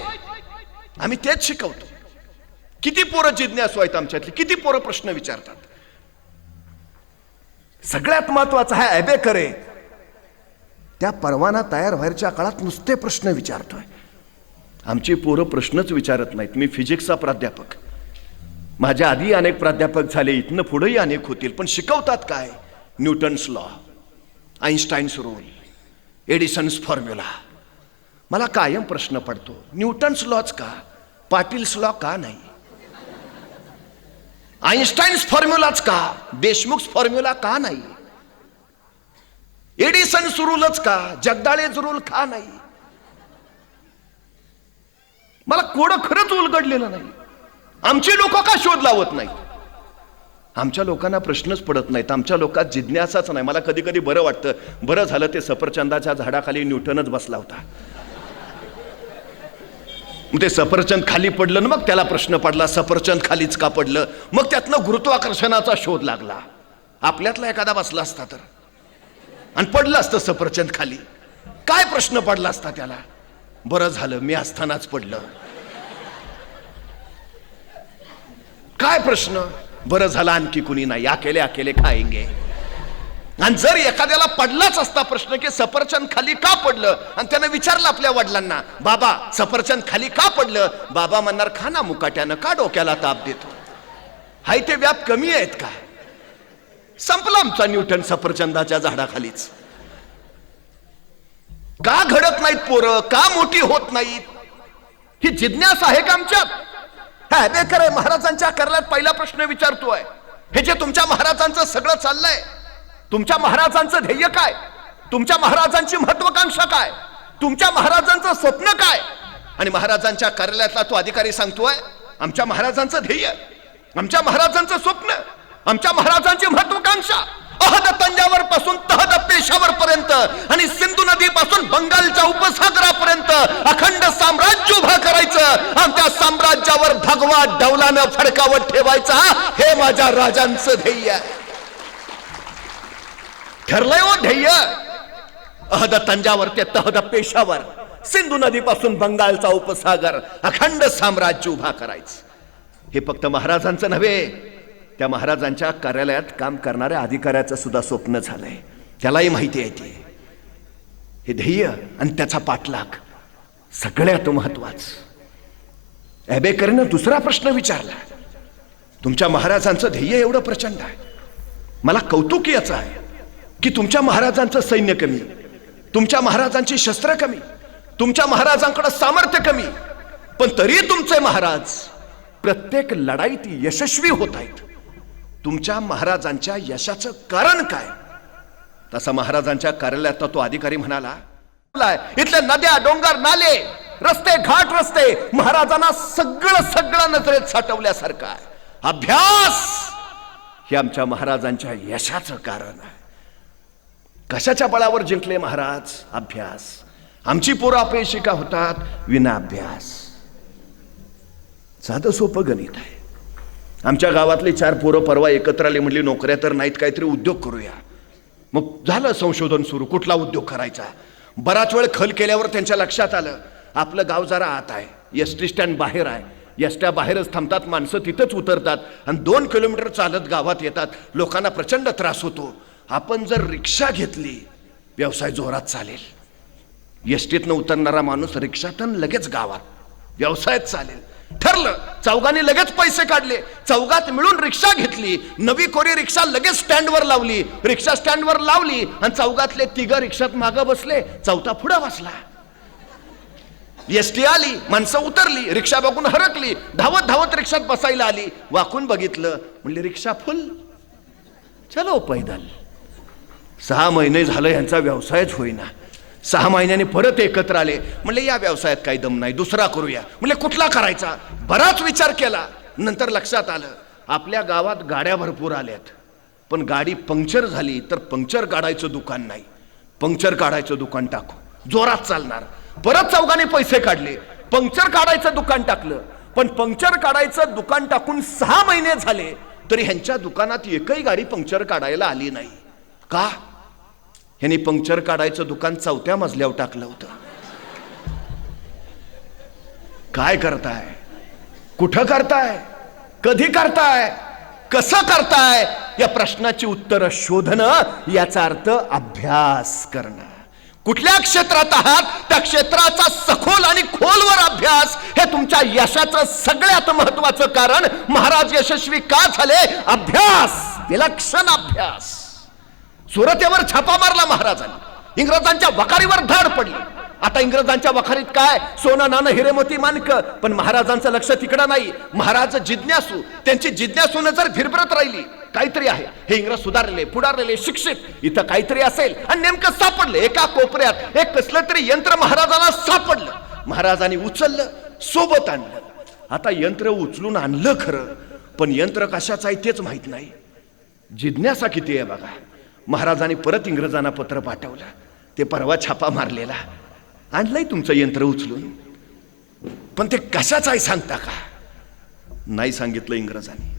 आम्ही तेच शिकवतो. किती पोरं जिज्ञासू आहेत आमच्यातली, किती पोरं प्रश्न विचारतात. सगळ्यात महत्वाचा हा ॲबे करे त्या परवाना तयार व्हायच्या काळात नुसते प्रश्न विचारतोय. आमची पोरं प्रश्नच विचारत नाहीत. मी फिजिक्सचा प्राध्यापक, माझ्या आधी अनेक प्राध्यापक झाले, इथनं पुढेही अनेक होतील, पण शिकवतात काय? Newton's law, Einstein's rule, Edison's formula. मला कायम प्रश्न पडतो, न्यूटन्स लॉच का, पाटील्स लॉ का नाही? आईन्स्टाईन्स फॉर्म्युलाच का, देशमुख फॉर्म्युला का नाही? एडिसन्स रूलच का, जगदाळेच रूल का नाही? मला कोडं खरंच उलगडलेलं नाही. आमची लोक का शोध लावत नाहीत? आमच्या लोकांना प्रश्नच पडत नाहीत. आमच्या लोकात जिज्ञासाच नाही. मला कधी कधी बरं वाटतं, बरं झालं ते सफरचंदाच्या झाडाखाली न्यूटनच बसला होता. ते सफरचंद खाली पडलं ना, मग त्याला प्रश्न पडला सफरचंद खालीच का पडलं. मग त्यातनं गुरुत्वाकर्षणाचा शोध लागला. आपल्यातला एखादा बसला असता तर आणि पडलं असतं सफरचंद खाली, काय प्रश्न पडला असता त्याला? बरं झालं मी असतानाच पडलं. काय प्रश्न? बरं झालं आणखी कुणी नाही, अकेले अकेले खाएंगे. आणि जर एखाद्याला पडलाच असता प्रश्न की सफरचंद खाली का पडलं, आणि त्यानं विचारलं आपल्या वडिलांना, बाबा सफरचंद खाली का पडलं? बाबा म्हणणार, खा ना मुकाट्यानं, का डोक्याला ताप देतो? हाय ते व्याप कमी आहेत का? संपला आमचा न्यूटन सफरचंदाच्या झाडाखालीच. का घडत नाहीत पोरं, का मोठी होत नाहीत? ही जिज्ञासा आहे का आमच्यात? ॲबे करे महाराजांच्या कार्यालयात पहिला प्रश्न विचारतोय, हे जे तुमच्या महाराजांचं सगळं चाललंय, तुमच्या महाराजांचं ध्येय काय? तुमच्या महाराजांची महत्वाकांक्षा काय? तुमच्या महाराजांचं स्वप्न काय? आणि महाराजांच्या कार्यालयातला तो अधिकारी सांगतोय आमच्या महाराजांचं ध्येय, आमच्या महाराजांचं स्वप्न, आमच्या महाराजांची महत्वाकांक्षा अहद तंजावर पासून तहद पेशावर पर्यंत आणि सिंधू नदी पासून बंगालच्या उपसागरापर्यंत अखंड साम्राज्य उभा करायचं आणि त्या साम्राज्यावर भगवा डौलानं फडकावत ठेवायचा, हे माझ्या राजांचं ध्येय आहे. ठरलंय हो ध्येय. अहद तंजावर ते तहद पेशावर, सिंधू नदी पासून बंगालचा उपसागर, अखंड साम्राज्य उभा करायचं. हे फक्त महाराजांचं नव्हे, त्या महाराजांच्या कार्यालयात काम करणाऱ्या अधिकाऱ्याचं सुद्धा स्वप्न झालंय. त्यालाही माहिती आहे ते. हे ध्येय आणि त्याचा पाठलाग सगळ्यात महत्वाचं. ॲबे करेनं दुसरा प्रश्न विचारला, तुमच्या महाराजांचं ध्येय एवढं प्रचंड आहे, मला कौतुक याचं आहे की तुमच्या महाराजांचं सैन्य कमी, तुमच्या महाराजांची शस्त्र कमी, तुमच्या महाराजांकडे सामर्थ्य कमी, पण तरी तुमचे महाराज प्रत्येक लढाईत यशस्वी होत आहेत. तुमच्या महाराजांच्या यशाचं कारण काय? तसा महाराजांच्या कार्यालयात तो अधिकारी म्हणाला, इथले नद्या, डोंगर, नाले, रस्ते, घाट रस्ते महाराजांना सगळं नजरेत साठवल्यासारखं आहे. अभ्यास हे आमच्या महाराजांच्या यशाचं कारण आहे. कशाच्या बळावर जिंकले महाराज? अभ्यास. आमची पोरं अपयशी का होतात? विना अभ्यास. साधं सोपं गणित आहे. आमच्या गावातली 4 पोरं परवा एकत्र आली, म्हणली नोकऱ्या तर नाहीत, काहीतरी उद्योग करूया. मग झालं संशोधन सुरू, कुठला उद्योग करायचा. बराच वेळ खल केल्यावर त्यांच्या लक्षात आलं आपलं गाव जरा आत आहे, एसटी स्टँड बाहेर आहे, एसट्या बाहेरच थांबतात, माणसं तिथंच उतरतात आणि 2 किलोमीटर चालत गावात येतात. लोकांना प्रचंड त्रास होतो. आपण जर रिक्षा घेतली व्यवसाय जोरात चालेल. एसटीतनं उतरणारा माणूस रिक्षातून लगेच गावात, व्यवसायात चालेल. ठरलं. चौघांनी लगेच पैसे काढले, चौघात मिळून रिक्षा घेतली, नवी कोरी रिक्षा लगेच स्टँडवर लावली, रिक्षा स्टँडवर लावली आणि चौघातले 3 रिक्षात मागं बसले, चौथा पुढे बसला. एसटी आली, माणसं उतरली, रिक्षा बघून हरकली, धावत धावत रिक्षात बसायला आली. वाकून बघितलं, म्हणले रिक्षा फुल, चलो पैदल. 6 महिने झालं यांचा व्यवसायच होईना. 6 महिन्यांनी परत एकत्र आले, म्हणले या व्यवसायात काही दम नाही, दुसरा करूया. म्हणले कुठला करायचा? बराच विचार केला. नंतर लक्षात आलं आपल्या गावात गाड्या भरपूर आल्यात, पण गाडी पंक्चर झाली तर पंक्चर काढायचं दुकान नाही. पंक्चर काढायचं दुकान टाकू, जोरात चालणार. परत चौघांनी पैसे काढले, पंक्चर काढायचं दुकान टाकलं. पण पंक्चर काढायचं दुकान टाकून 6 महिने झाले तरी ह्यांच्या दुकानात एकही गाडी पंक्चर काढायला आली नाही. का? ह्यांनी पंक्चर काढायचं दुकान 4थ्या मजल्यावर टाकलं होतं. काय करताय? कुठं करताय? कधी करताय? कसं करताय? या प्रश्नाची उत्तरं शोधणं याचा अर्थ अभ्यास करणं. कुठल्या क्षेत्रात आहात त्या क्षेत्राचा सखोल आणि खोलवर अभ्यास हे तुमच्या यशाचं सगळ्यात महत्वाचं कारण. महाराज यशस्वी का झाले? अभ्यास, विलक्षण अभ्यास. सुरतेवर छापा मारला महाराजांनी, इंग्रजांच्या वखारीवर धाड पडली. आता इंग्रजांच्या वखारीत काय? सोनं नाणं हिरेमोती माणकं. पण महाराजांचं लक्ष तिकडं नाही. महाराज जिज्ञासू, त्यांची जिज्ञासू नजर भिरभरत राहिली. काहीतरी आहे, हे इंग्रज सुधारलेले, पुढारलेले, शिक्षित, इथं काहीतरी असेल. आणि नेमकं सापडलं. एका कोपऱ्यात एक कसलं तरी यंत्र महाराजांना सापडलं. महाराजांनी उचललं, सोबत आणलं. आता यंत्र उचलून आणलं खरं, पण यंत्र कशाचं आहे तेच माहित नाही. जिज्ञासा किती आहे बघा. महाराजांनी परत इंग्रजांना पत्र पाठवलं, ते परवा छापा मारलेला, आणलंय तुमचं यंत्र उचलून, पण ते कशाचं आहे सांगता का? नाही सांगितलं इंग्रजांनी,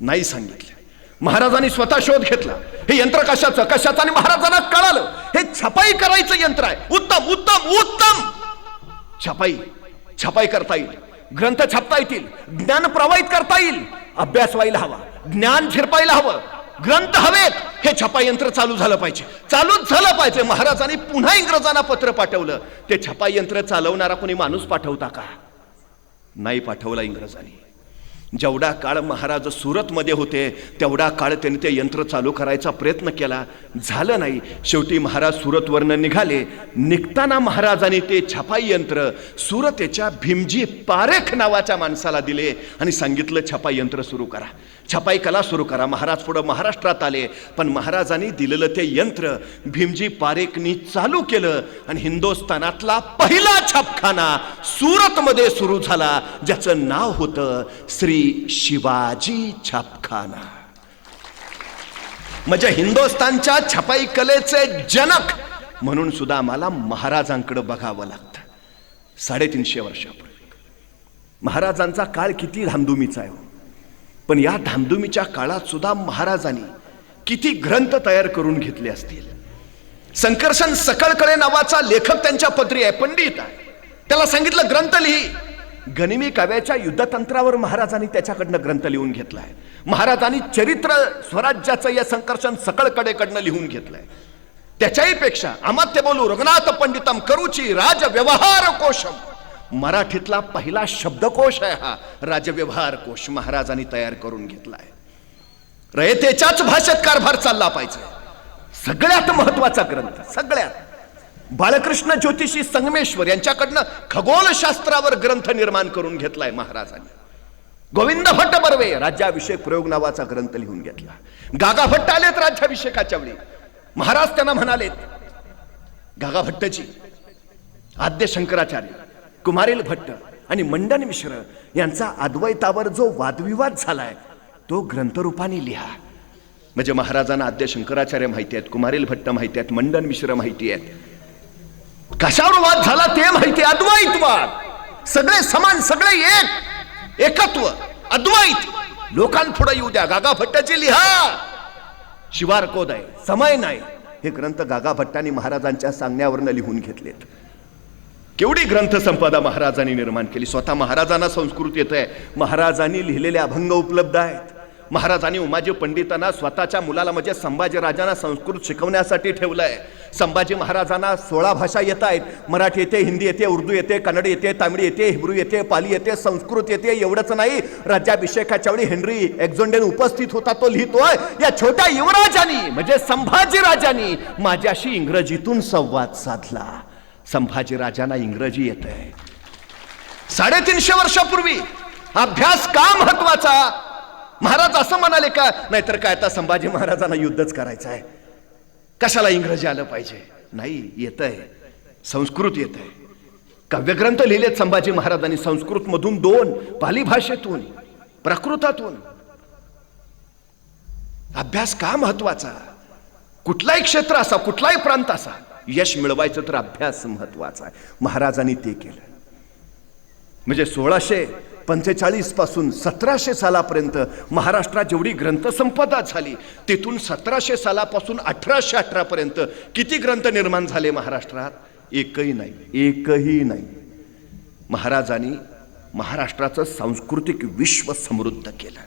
नाही सांगितलं. महाराजांनी स्वतः शोध घेतला, हे यंत्र कशाचं कशाचं, आणि महाराजांना कळालं हे छपाई करायचं यंत्र आहे. उत्तम उत्तम उत्तम. छपाई करता येईल, ग्रंथ छापता येतील, ज्ञान प्रवाहित करता येईल. अभ्यास व्हायला हवा, ज्ञान झिरपायला हवं, ग्रंथ हवेत. हे छपाई यंत्र चालू झालं पाहिजे, चालूच झालं पाहिजे. महाराजांनी पुन्हा इंग्रजांना पत्र पाठवलं. ते छपाई यंत्र चालवणारा कोणी माणूस पाठवता का? नाही पाठवला इंग्रजांनी. जेवढा काळ महाराज सुरतमध्ये होते तेवढा काळ त्यांनी ते यंत्र चालू करायचा प्रयत्न केला, झालं नाही. शेवटी महाराज सुरतवरनं निघाले. निघताना महाराजांनी ते छपाई यंत्र सुरतेच्या भीमजी पारेख नावाच्या माणसाला दिले आणि सांगितलं छपाई यंत्र सुरू करा, छपाई कला सुरू करा. महाराज पुढे महाराष्ट्रात आले, पण महाराजांनी दिलेलं ते यंत्र भीमजी पारेखनी चालू केलं आणि हिंदुस्थानातला पहिला छापखाना सुरतमध्ये सुरू झाला, ज्याचं नाव होतं श्री शिवाजी छापखाना. म्हणजे हिंदुस्थानच्या छपाई कलेचे जनक म्हणून सुद्धा आम्हाला महाराजांकडे बघावं लागतं. 350 वर्षापूर्वी महाराजांचा काळ किती धामधुमीचा आहे. पण या धामधुमीच्या काळात सुद्धा महाराजांनी किती ग्रंथ तयार करून घेतले असतील. संकर्षण सकळकडे नावाचा लेखक त्यांच्या पदरी आहे, पंडित आहे. त्याला सांगितलं ग्रंथ लिही. गनिमी काव्याच्या युद्धतंत्रावर महाराजांनी त्याच्याकडनं ग्रंथ लिहून घेतलाय. महाराजांनी चरित्र स्वराज्याचं या संकर्षण सकळकडेकडनं लिहून घेतलंय. त्याच्याही पेक्षा अमात्य बोलू रघुनाथ पंडितम करूची राजव्यवहार कोशम, मराठीतला पहिला शब्दकोश आहे हा राजव्यवहार कोश महाराजांनी तयार करून घेतलाय. रयतेच्याच भाषेत कारभार चालला पाहिजे. सगळ्यात महत्वाचा ग्रंथ, सगळ्यात बाळकृष्ण ज्योतिषी संगमेश्वर यांच्याकडनं खगोलशास्त्रावर ग्रंथ निर्माण करून घेतलाय महाराजांनी. गोविंद भट्ट बर्वे राज्याभिषेक प्रयोग नावाचा ग्रंथ लिहून घेतला. गागा भट्ट आलेत राज्याभिषेकाच्या वेळी. महाराज त्यांना म्हणालेत, गागा भट्टजी, आद्य शंकराचार्य, कुमारेल भट्ट आणि मंडन मिश्र यांचा अद्वैतावर जो वादविवाद झालाय तो ग्रंथरूपाने लिहा. म्हणजे महाराजांना आद्य शंकराचार्य माहिती आहेत, कुमारिल भट्ट माहिती आहेत, मंडन मिश्र माहिती आहेत. कशावर वाद झाला ते माहिती, अद्वैतवाद. सगळे समान, सगळे एक, एकत्व, अद्वैत लोकांपुढे येऊ द्या. गागा भट्टाची लिहा. शिवार कोद आहे, समय नाही. हे ग्रंथ गागा भट्टांनी महाराजांच्या सांगण्यावरनं लिहून घेतलेत. केवढी ग्रंथ संपदा महाराजांनी निर्माण केली. स्वतः महाराजांना संस्कृत येत आहे. महाराजांनी लिहिलेले अभंग उपलब्ध आहेत. महाराजांनी उमाजी पंडितांना स्वतःच्या मुलाला म्हणजे संभाजीराजांना संस्कृत शिकवण्यासाठी ठेवलंय. संभाजी महाराजांना 16 भाषा येत आहेत. मराठी येते, हिंदी येते, उर्दू येते, कन्नड येते, तामिळ येते, हिब्रू येते, पाली येते, संस्कृत येते. एवढंच नाही, राज्याभिषेकाच्या वेळी हेनरी एक्झोंडेन उपस्थित होता. तो लिहितोय, या छोट्या युवराजांनी म्हणजे संभाजीराजांनी माझ्याशी इंग्रजीतून संवाद साधला. संभाजीराजांना इंग्रजी येत आहे. 350 वर्षापूर्वी अभ्यास का महत्वाचा. महाराज असं म्हणाले का? नाहीतर काय आता संभाजी महाराजांना युद्धच करायचं आहे, कशाला इंग्रजी आलं पाहिजे? नाही, येत आहे, संस्कृत येत आहे. काव्यग्रंथ लिहिलेत संभाजी महाराजांनी संस्कृत मधून 2, पाली भाषेतून, प्राकृतातून. अभ्यास का महत्वाचा? कुठलाही क्षेत्र असा, कुठलाही प्रांत असा, यश मिळवायचं तर अभ्यास महत्वाचा आहे. महाराजांनी ते केलं. म्हणजे 1645 पासून 1700 सालापर्यंत महाराष्ट्रात जेवढी ग्रंथसंपदा झाली, तिथून 1700 सालापासून 1818 पर्यंत किती ग्रंथ निर्माण झाले महाराष्ट्रात? एकही नाही, एकही नाही. महाराजांनी महाराष्ट्राचं सांस्कृतिक विश्व समृद्ध केलं.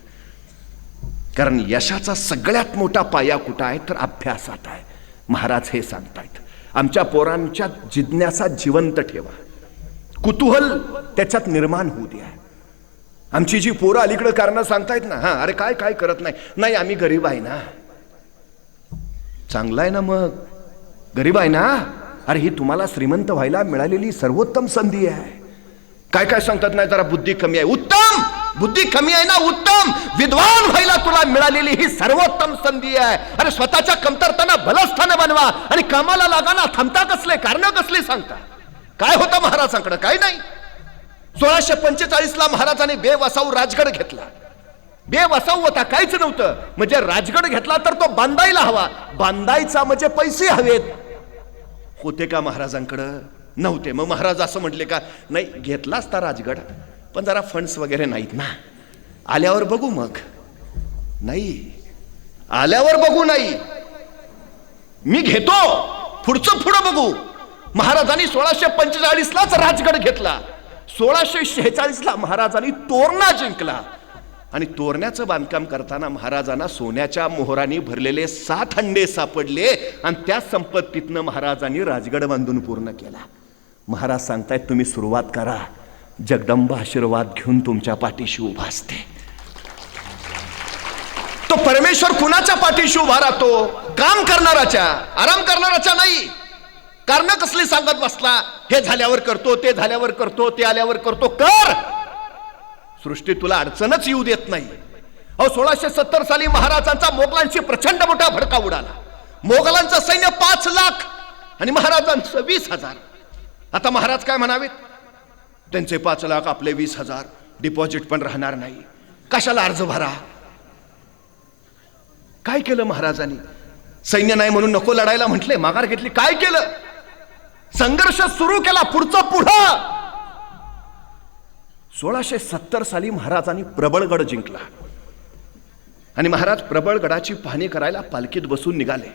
कारण यशाचा सगळ्यात मोठा पाया कुठं आहे तर अभ्यासात आहे. महाराज हे सांगतायत, आमच्या पोरांच्या जिज्ञासा जिवंत ठेवा, कुतूहल त्याच्यात निर्माण होऊ द्या. आमची जी पोरं अलीकडे कारण सांगतायत ना, हा अरे काय काय करत नाही, नाही आम्ही गरीब आहे ना. चांगलं आहे ना, मग गरीब आहे ना, अरे ही तुम्हाला श्रीमंत व्हायला मिळालेली सर्वोत्तम संधी आहे. काय काय सांगतात, नाही जरा बुद्धी कमी आहे. उत्तम, बुद्धी कमी आहे ना, उत्तम. विद्वान व्हायला तुला मिळालेली ही सर्वोत्तम संधी आहे. अरे स्वतःच्या कमतरताना बलस्थान बनवा आणि कामाला लागा ना. थांबता कसले, कारण कसले सांगता? काय होतं महाराजांकडे? काय नाही. 1645 ला महाराजांनी बेवसाऊ राजगड घेतला. बेवसाऊ होता, काहीच नव्हतं. म्हणजे राजगड घेतला तर तो बांधायला हवा. बांधायचा म्हणजे पैसे हवेत. होते का महाराजांकडं? नव्हते. मग महाराज असं म्हटले का, नाही घेतला असता राजगड, पण जरा फंड्स वगैरे नाहीत ना, आल्यावर बघू. मग नाही, आल्यावर बघू नाही, मी घेतो, पुढचं पुढं बघू. महाराजांनी 1645 लाच राजगड घेतला. 1646 ला महाराजांनी तोरणा जिंकला. आणि तोरण्याचं बांधकाम करताना महाराजांना सोन्याच्या मोहरांनी भरलेले 7 हंडे सापडले आणि त्या संपत्तीतनं महाराजांनी राजगड बांधून पूर्ण केला. महाराज सांगतायत, तुम्ही सुरुवात करा, जगदंबा आशीर्वाद घेऊन तुमच्या पाठीशी उभा असते. तो परमेश्वर कुणाच्या पाठीशी उभा राहतो? काम करणाराच्या, आराम करणाराच्या नाही. कारण कसली सांगत बसला, हे झाल्यावर करतो, ते झाल्यावर करतो, ते आल्यावर करतो. कर, सृष्टी तुला अडचणच येऊ देत नाही. 1670 साली महाराजांचा मोगलांशी प्रचंड मोठा भडका उडाला. मोगलांचं सैन्य 5 लाख आणि महाराजांचं 20,000. आता महाराज काय म्हणावेत? त्यांचे 5 लाख, आपले 20,000, डिपॉझिट पण राहणार नाही, कशाला अर्ज भरा. काय केलं महाराजांनी? सैन्य नाही म्हणून नको लढायला म्हटले, माघार घेतली. काय केलं? संघर्ष सुरू केला, पुढचा पुढं. 1670 साली महाराजांनी प्रबळगड जिंकला आणि महाराज प्रबळगडाची पाहणी करायला पालखीत बसून निघाले.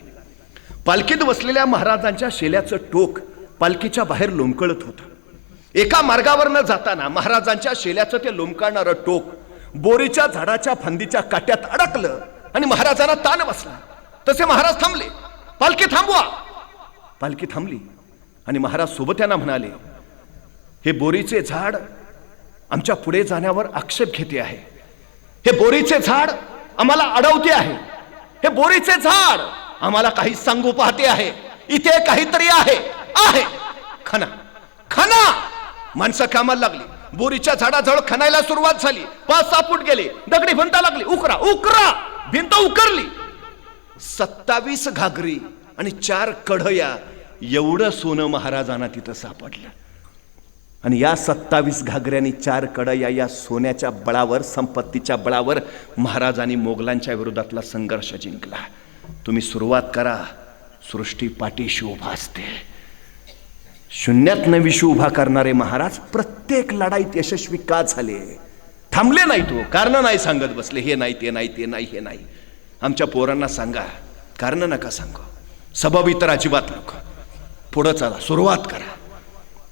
पालखीत बसलेल्या महाराजांच्या शेल्याचं टोक पालखीच्या बाहेर लोंबकळत होतं. एका मार्गावर न जाताना महाराजांच्या शेल्याचं ते लोंबकळणारं टोक बोरीच्या झाडाच्या फांदीच्या काट्यात अडकलं आणि महाराजांना ताण बसला. तसे महाराज थांबले. पालखी थांबवा. पालखी थांबली आणि महाराज सोबत्यांना म्हणाले, हे बोरीचे झाड आमच्या पुढे जाण्यावर आक्षेप घेते आहे. हे बोरीचे झाड आम्हाला अडवते आहे. हे बोरीचे झाड आम्हाला काही सांगू पाहते आहे. इथे काहीतरी आहे. आहे खना, खना. माणसं कामाला लागली. बोरीच्या झाडाजवळ खणायला सुरुवात झाली. 5-6 फूट गेले. दगडी भिंत लागली. उकरा उकरा. भिंत उकरली. 27 घागरी आणि 4 कढया एवढं सोनं महाराजांना तिथं सापडलं. आणि या 27 घागऱ्यांनी 4 कड्या या सोन्याच्या बळावर, संपत्तीच्या बळावर महाराजांनी मोगलांच्या विरोधातला संघर्ष जिंकला. तुम्ही सुरुवात करा, सृष्टी पाठीशी उभा असते. शून्यात विश्व उभा करणारे महाराज प्रत्येक लढाईत यशस्वी का झाले? थांबले नाही. तो कारण नाही सांगत बसले, हे नाही ते नाही ते नाही हे नाही. आमच्या पोरांना सांगा, कारण नका सांगू, सबब इतर अजिबात नको. पुढं चला, सुरुवात करा.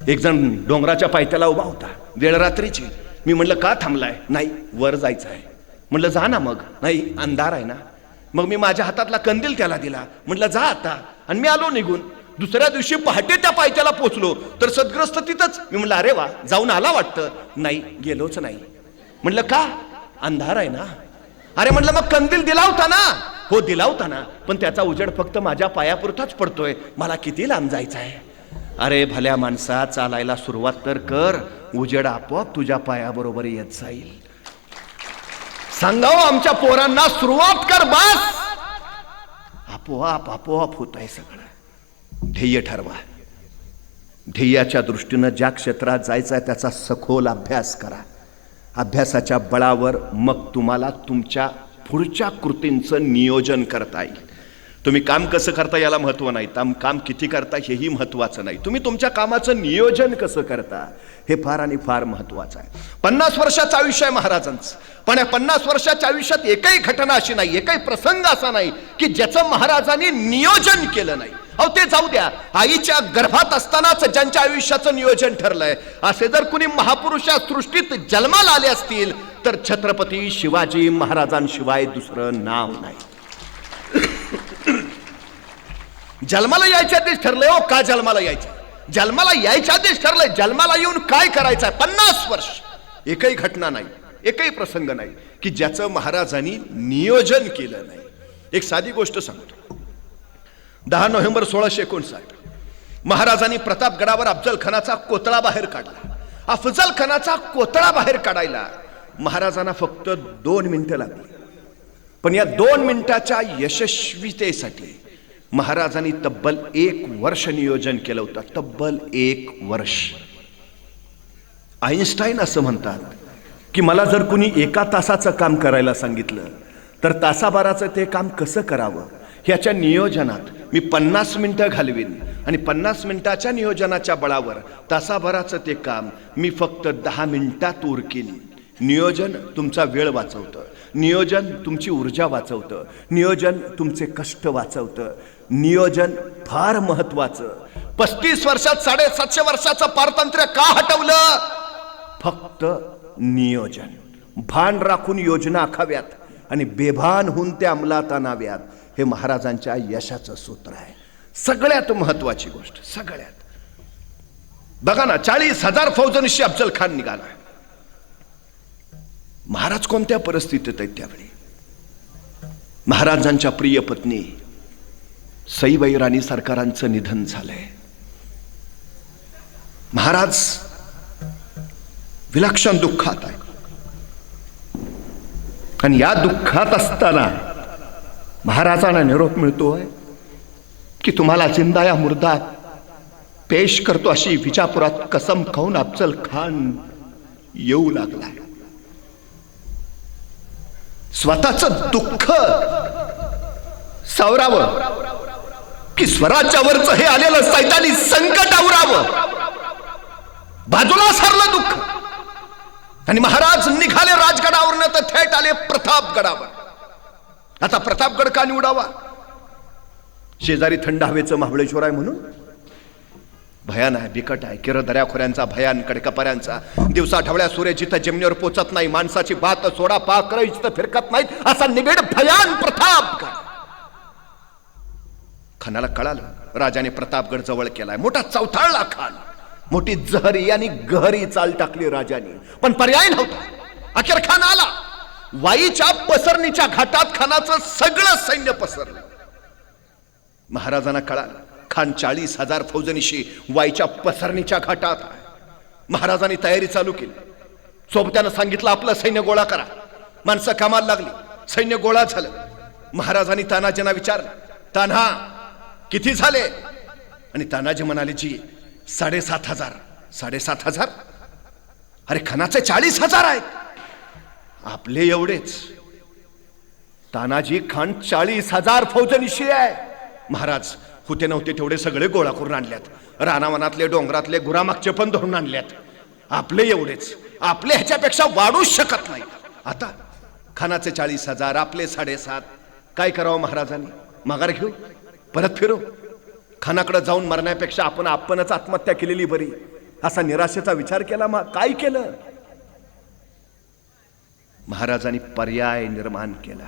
एक जण डोंगराच्या पायथ्याला उभा होता, वेळ रात्रीची. मी म्हणलं का थांबलाय? नाही, वर जायचं आहे. म्हणलं जा ना. मग नाही, अंधार आहे ना. मग मी माझ्या हातातला कंदील त्याला दिला, म्हटलं जा आता. आणि मी आलो निघून. दुसऱ्या दिवशी पहाटे त्या पायथ्याला पोचलो तर सद्ग्रस्त तिथंच. मी म्हणलं अरे वा, जाऊन आला वाटतं. नाही, गेलोच नाही. म्हणलं का? अंधार आहे ना. अरे म्हणलं मग कंदील दिला होता ना. हो दिला होता ना, पण त्याचा उजेड फक्त माझ्या पायापुरताच पडतोय, मला किती लांब जायचं आहे. अरे भल्या माणसा, चालायला सुरुवात तर कर, उजेड आपोआप तुझ्या पायाबरोबर येत जाईल. सांगावं आमच्या पोरांना, सुरुवात कर बस, आपोआप आपोआप होत आहे सगळं. ध्येय ठरवा. ध्येयाच्या दृष्टीनं ज्या क्षेत्रात जायचं आहे त्याचा सखोल अभ्यास करा. अभ्यासाच्या बळावर मग तुम्हाला तुमच्या पुढच्या कृतींचं नियोजन करता येईल. तुम्ही काम कसं करता याला महत्व नाही, काम किती करता हेही महत्वाचं नाही. तुम्ही तुमच्या कामाचं नियोजन कसं करता हे फार आणि फार महत्वाचं आहे. 50 वर्षाचं आयुष्य आहे महाराजांचं, पण या 50 वर्षाच्या आयुष्यात एकही घटना अशी नाही, एकही प्रसंग असा नाही की ज्याचं महाराजांनी नियोजन केलं नाही. अहो ते जाऊ द्या, आईच्या गर्भात असतानाच ज्यांच्या आयुष्याचं नियोजन ठरलंय, असे जर कुणी महापुरुष या सृष्टीत जन्माला आले असतील तर छत्रपती शिवाजी महाराजांशिवाय दुसरं नाव नाही. जन्माला यायच्या आधीच ठरलंय. हो का जन्माला यायचं? जन्माला यायच्या आधीच ठरलंय जन्माला येऊन काय करायचं आहे. 50 वर्ष एकही घटना नाही, एकही प्रसंग नाही की ज्याचं महाराजांनी नियोजन केलं नाही. एक साधी गोष्ट सांगतो. 10 नोव्हेंबर 1659 महाराजांनी प्रतापगडावर अफजल खानाचा कोतळा बाहेर काढला. अफजल खानाचा कोतळा बाहेर काढायला महाराजांना फक्त 2 मिनिटं लागली. पण या 2 मिनिटाच्या यशस्वीतेसाठी महाराजांनी तब्बल 1 वर्ष नियोजन केलं होतं. तब्बल 1 वर्ष. आईन्स्टाईन असं म्हणतात की मला जर कुणी 1 तासाचं काम करायला सांगितलं तर तासाभराचं ते काम कसं करावं ह्याच्या नियोजनात मी 50 मिनिटं घालवीन, आणि 50 मिनिटाच्या नियोजनाच्या बळावर तासाभराचं ते काम मी फक्त 10 मिनिटात उरकीन. नियोजन तुमचा वेळ वाचवतं, नियोजन तुमची ऊर्जा वाचवतं, नियोजन तुमचे कष्ट वाचवतं. नियोजन फार महत्वाचं. 35 वर्षात 750 वर्षाचं पारतंत्र्य का हटवलं? फक्त नियोजन. भान राखून योजना आखाव्यात आणि बेभान होऊन त्या अंमलात आणाव्यात, हे महाराजांच्या यशाचं सूत्र आहे. सगळ्यात महत्वाची गोष्ट, सगळ्यात. बघा ना, 40,000 फौजनिशी अफजल खान निघाला. महाराज कोणत्या परिस्थितीत आहेत त्यावेळी? महाराजांच्या प्रिय पत्नी सईबाई राणी सरकारांचं निधन झालंय. महाराज विलक्षण दुःखात आहे, आणि या दुःखात असताना महाराजांना निरोप मिळतोय की तुम्हाला जिंदा या मुर्दा पेश करतो, अशी विजापुरात कसम खाऊन अफजल खान येऊ लागलाय. स्वतःचं दुःख सावरावं की स्वराज्यावरचं हे आलेलं सैतानी संकट आवरावं, बाजूला सारलं दुःख. आणि महाराज निघाले राजगडावर, तर थेट आले प्रतापगडावर. आता प्रतापगड का निवडावा? शेजारी थंड हवेचं महाबळेश्वर आहे म्हणून? भयान आहे, बिकट आहे. किर दऱ्याखोऱ्यांचा भयान, कडकपाऱ्यांचा. दिवसा ढवळ्या सूर्य जिथं जमिनीवर पोचत नाही, माणसाची बात सोडा पाकर जिथं फिरकत नाही, असा निबिड भयान प्रतापगड. खानाला कळालं राजाने प्रतापगड जवळ केलाय. मोठा चौथाळला खान, मोठी जहरी आणि गहरी चाल टाकली राजाने, पण पर्याय नव्हता. अखेर खान आला. वाईच्या पसरणीच्या घाटात खानाचं सगळं सैन्य पसरलं. महाराजांना कळालं खान 40,000 फौजनिशी वाईच्या पसरणीच्या घाटात. महाराजांनी तयारी चालू केली. सोबत्यानं सांगितलं आपलं सैन्य गोळा करा. माणसं कामाला लागली, सैन्य गोळा झालं. महाराजांनी तानाजींना विचारलं, तान्हा किती झाले? आणि तानाजी म्हणाले, जी 7,500. 7,500? अरे खणाचे 40,000 आहेत. आपले एवढेच. तानाजी खान 40,000 फौजनिशी आहे. महाराज होते नव्हते तेवढे सगळे गोळा करून आणल्यात. रानावनातले डोंगरातले गुरामागचे पण धरून आणल्यात. आपले एवढेच. आपले ह्याच्यापेक्षा वाढूच शकत नाही. आता खानाचे 40,000, आपले 7.5. काय करावं महाराजांनी? माघार घेऊ, परत फिरू? खानाकडे जाऊन मरण्यापेक्षा आपणच आत्महत्या केलेली बरी, असा निराशेचा विचार केला. मग काय केलं? महाराजांनी पर्याय निर्माण केला.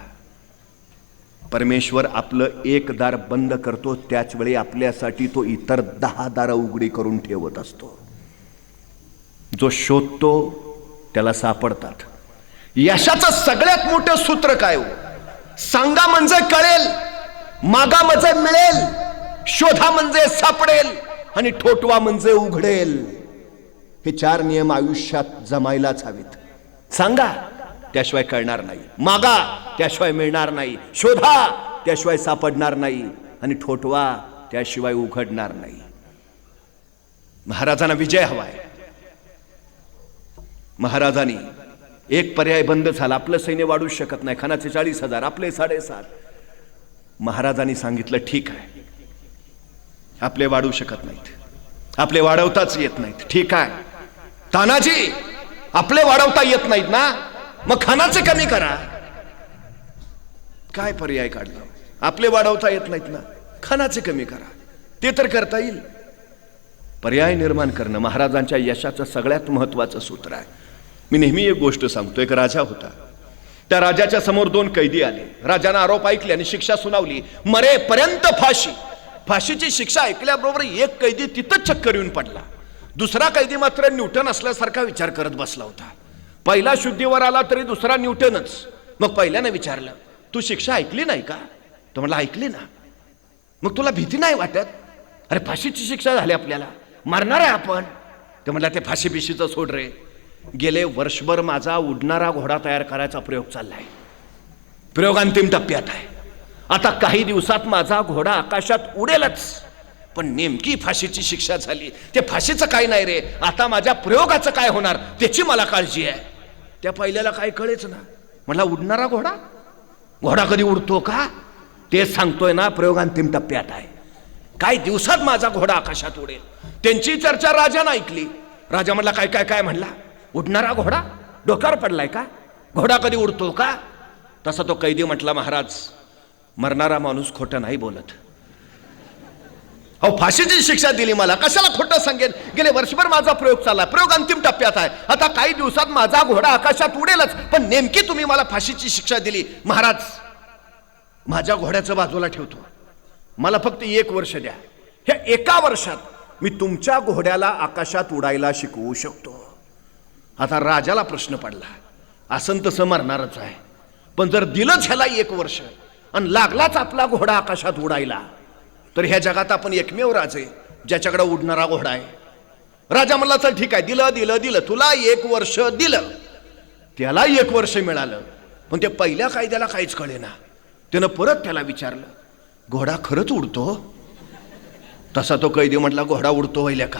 परमेश्वर आपलं एक दार बंद करतो, त्याच वेळी आपल्यासाठी तो इतर 10 दारं उघडी करून ठेवत असतो. जो शोधतो त्याला सापडतात. यशाचं सगळ्यात मोठं सूत्र काय हो? सांगा म्हणजे कळेल, मागा म्हणजे मिळेल, शोधा म्हणजे सापडेल, आणि ठोठवा म्हणजे उघडेल. हे 4 नियम आयुष्यात जमायलाच हवेत. सांगा त्याशिवाय कळणार नाही, मागा त्याशिवाय मिळणार नाही, शोधा त्याशिवाय सापडणार नाही, आणि ठोठवा त्याशिवाय उघडणार नाही. महाराजांना विजय हवाय. महाराजांनी एक पर्याय बंद झाला. आपलं सैन्य वाढू शकत नाही. खानाचे 40,000, आपले 7.5. महाराजांनी सांगितलं ठीक आहे, आपले वाढू शकत नाहीत, आपले वाढवताच येत नाहीत. ठीक आहे तानाजी, आपले वाढवता येत नाहीत ना, मग खानाचे कमी करा. काय पर्याय काढला? आपले वाढवता येत नाहीत ना, खानाचे कमी करा. ते तर करता येईल. पर्याय निर्माण करणं महाराजांच्या यशाचं सगळ्यात महत्वाचं सूत्र आहे. मी नेहमी एक गोष्ट सांगतो. एक राजा होता. त्या राजाच्या समोर 2 कैदी आले. राजाने आरोप ऐकले आणि शिक्षा सुनावली, मरेपर्यंत फाशी. फाशीची शिक्षा ऐकल्याबरोबर एक कैदी तिथंच चक्कर येऊन पडला. दुसरा कैदी मात्र न्यूटन असल्यासारखा विचार करत बसला होता. पहिला शुद्धीवर आला तरी दुसरा न्यूटनच. मग पहिल्याने विचारलं, तू शिक्षा ऐकली नाही का? तो म्हणला ऐकली ना. मग तुला भीती नाही वाटत? अरे फाशीची शिक्षा झाली, आपल्याला मारणार आहे आपण. ते म्हणला ते फाशी बिशीचं सोड रे. गेले वर्षभर माझा उडणारा घोडा तयार करायचा प्रयोग चाललाय. प्रयोग अंतिम टप्प्यात आहे. आता काही दिवसात माझा घोडा आकाशात उडेलच. पण नेमकी फाशीची शिक्षा झाली. ते फाशीचं काय नाही रे, आता माझ्या प्रयोगाचं काय होणार त्याची मला काळजी आहे. त्या पहिल्याला काय कळेच ना. म्हणला उडणारा घोडा? घोडा कधी उडतो का? तेच सांगतोय ना, प्रयोग अंतिम टप्प्यात आहे. काही दिवसात माझा घोडा आकाशात उडेल. त्यांची चर्चा राजानं ऐकली. राजा म्हणला काय काय काय? म्हणला उडणारा घोडा? डोक्यावर पडलाय का? घोडा कधी उडतो का? तसा तो कैदी म्हटला, महाराज मरणारा माणूस खोटं नाही बोलत. अहो फाशीची शिक्षा दिली मला, कशाला खोटं सांगेन? गेले वर्षभर माझा प्रयोग चालला, प्रयोग अंतिम टप्प्यात आहे. आता काही दिवसात माझा घोडा आकाशात उडेलच. पण नेमकी तुम्ही मला फाशीची शिक्षा दिली. महाराज माझ्या घोड्याचं बाजूला ठेवतो, मला फक्त 1 वर्ष द्या. ह्या 1 वर्षात मी तुमच्या घोड्याला आकाशात उडायला शिकवू शकतो. आता राजाला प्रश्न पडला, असं तसं मरणारच आहे, पण जर दिलंच ह्याला 1 वर्ष आणि लागलाच आपला घोडा आकाशात उडायला, तर ह्या जगात आपण एकमेव राजे ज्याच्याकडे उडणारा घोडा आहे. राजा म्हणला चल ठीक आहे, दिलं दिलं दिलं, तुला 1 वर्ष दिलं. त्याला 1 वर्ष मिळालं. पण त्या पहिल्या कायद्याला काहीच कळेना. त्यानं परत त्याला विचारलं, घोडा खरंच उडतो? तसा तो कैदी म्हटला, घोडा उडतो व्हायला का?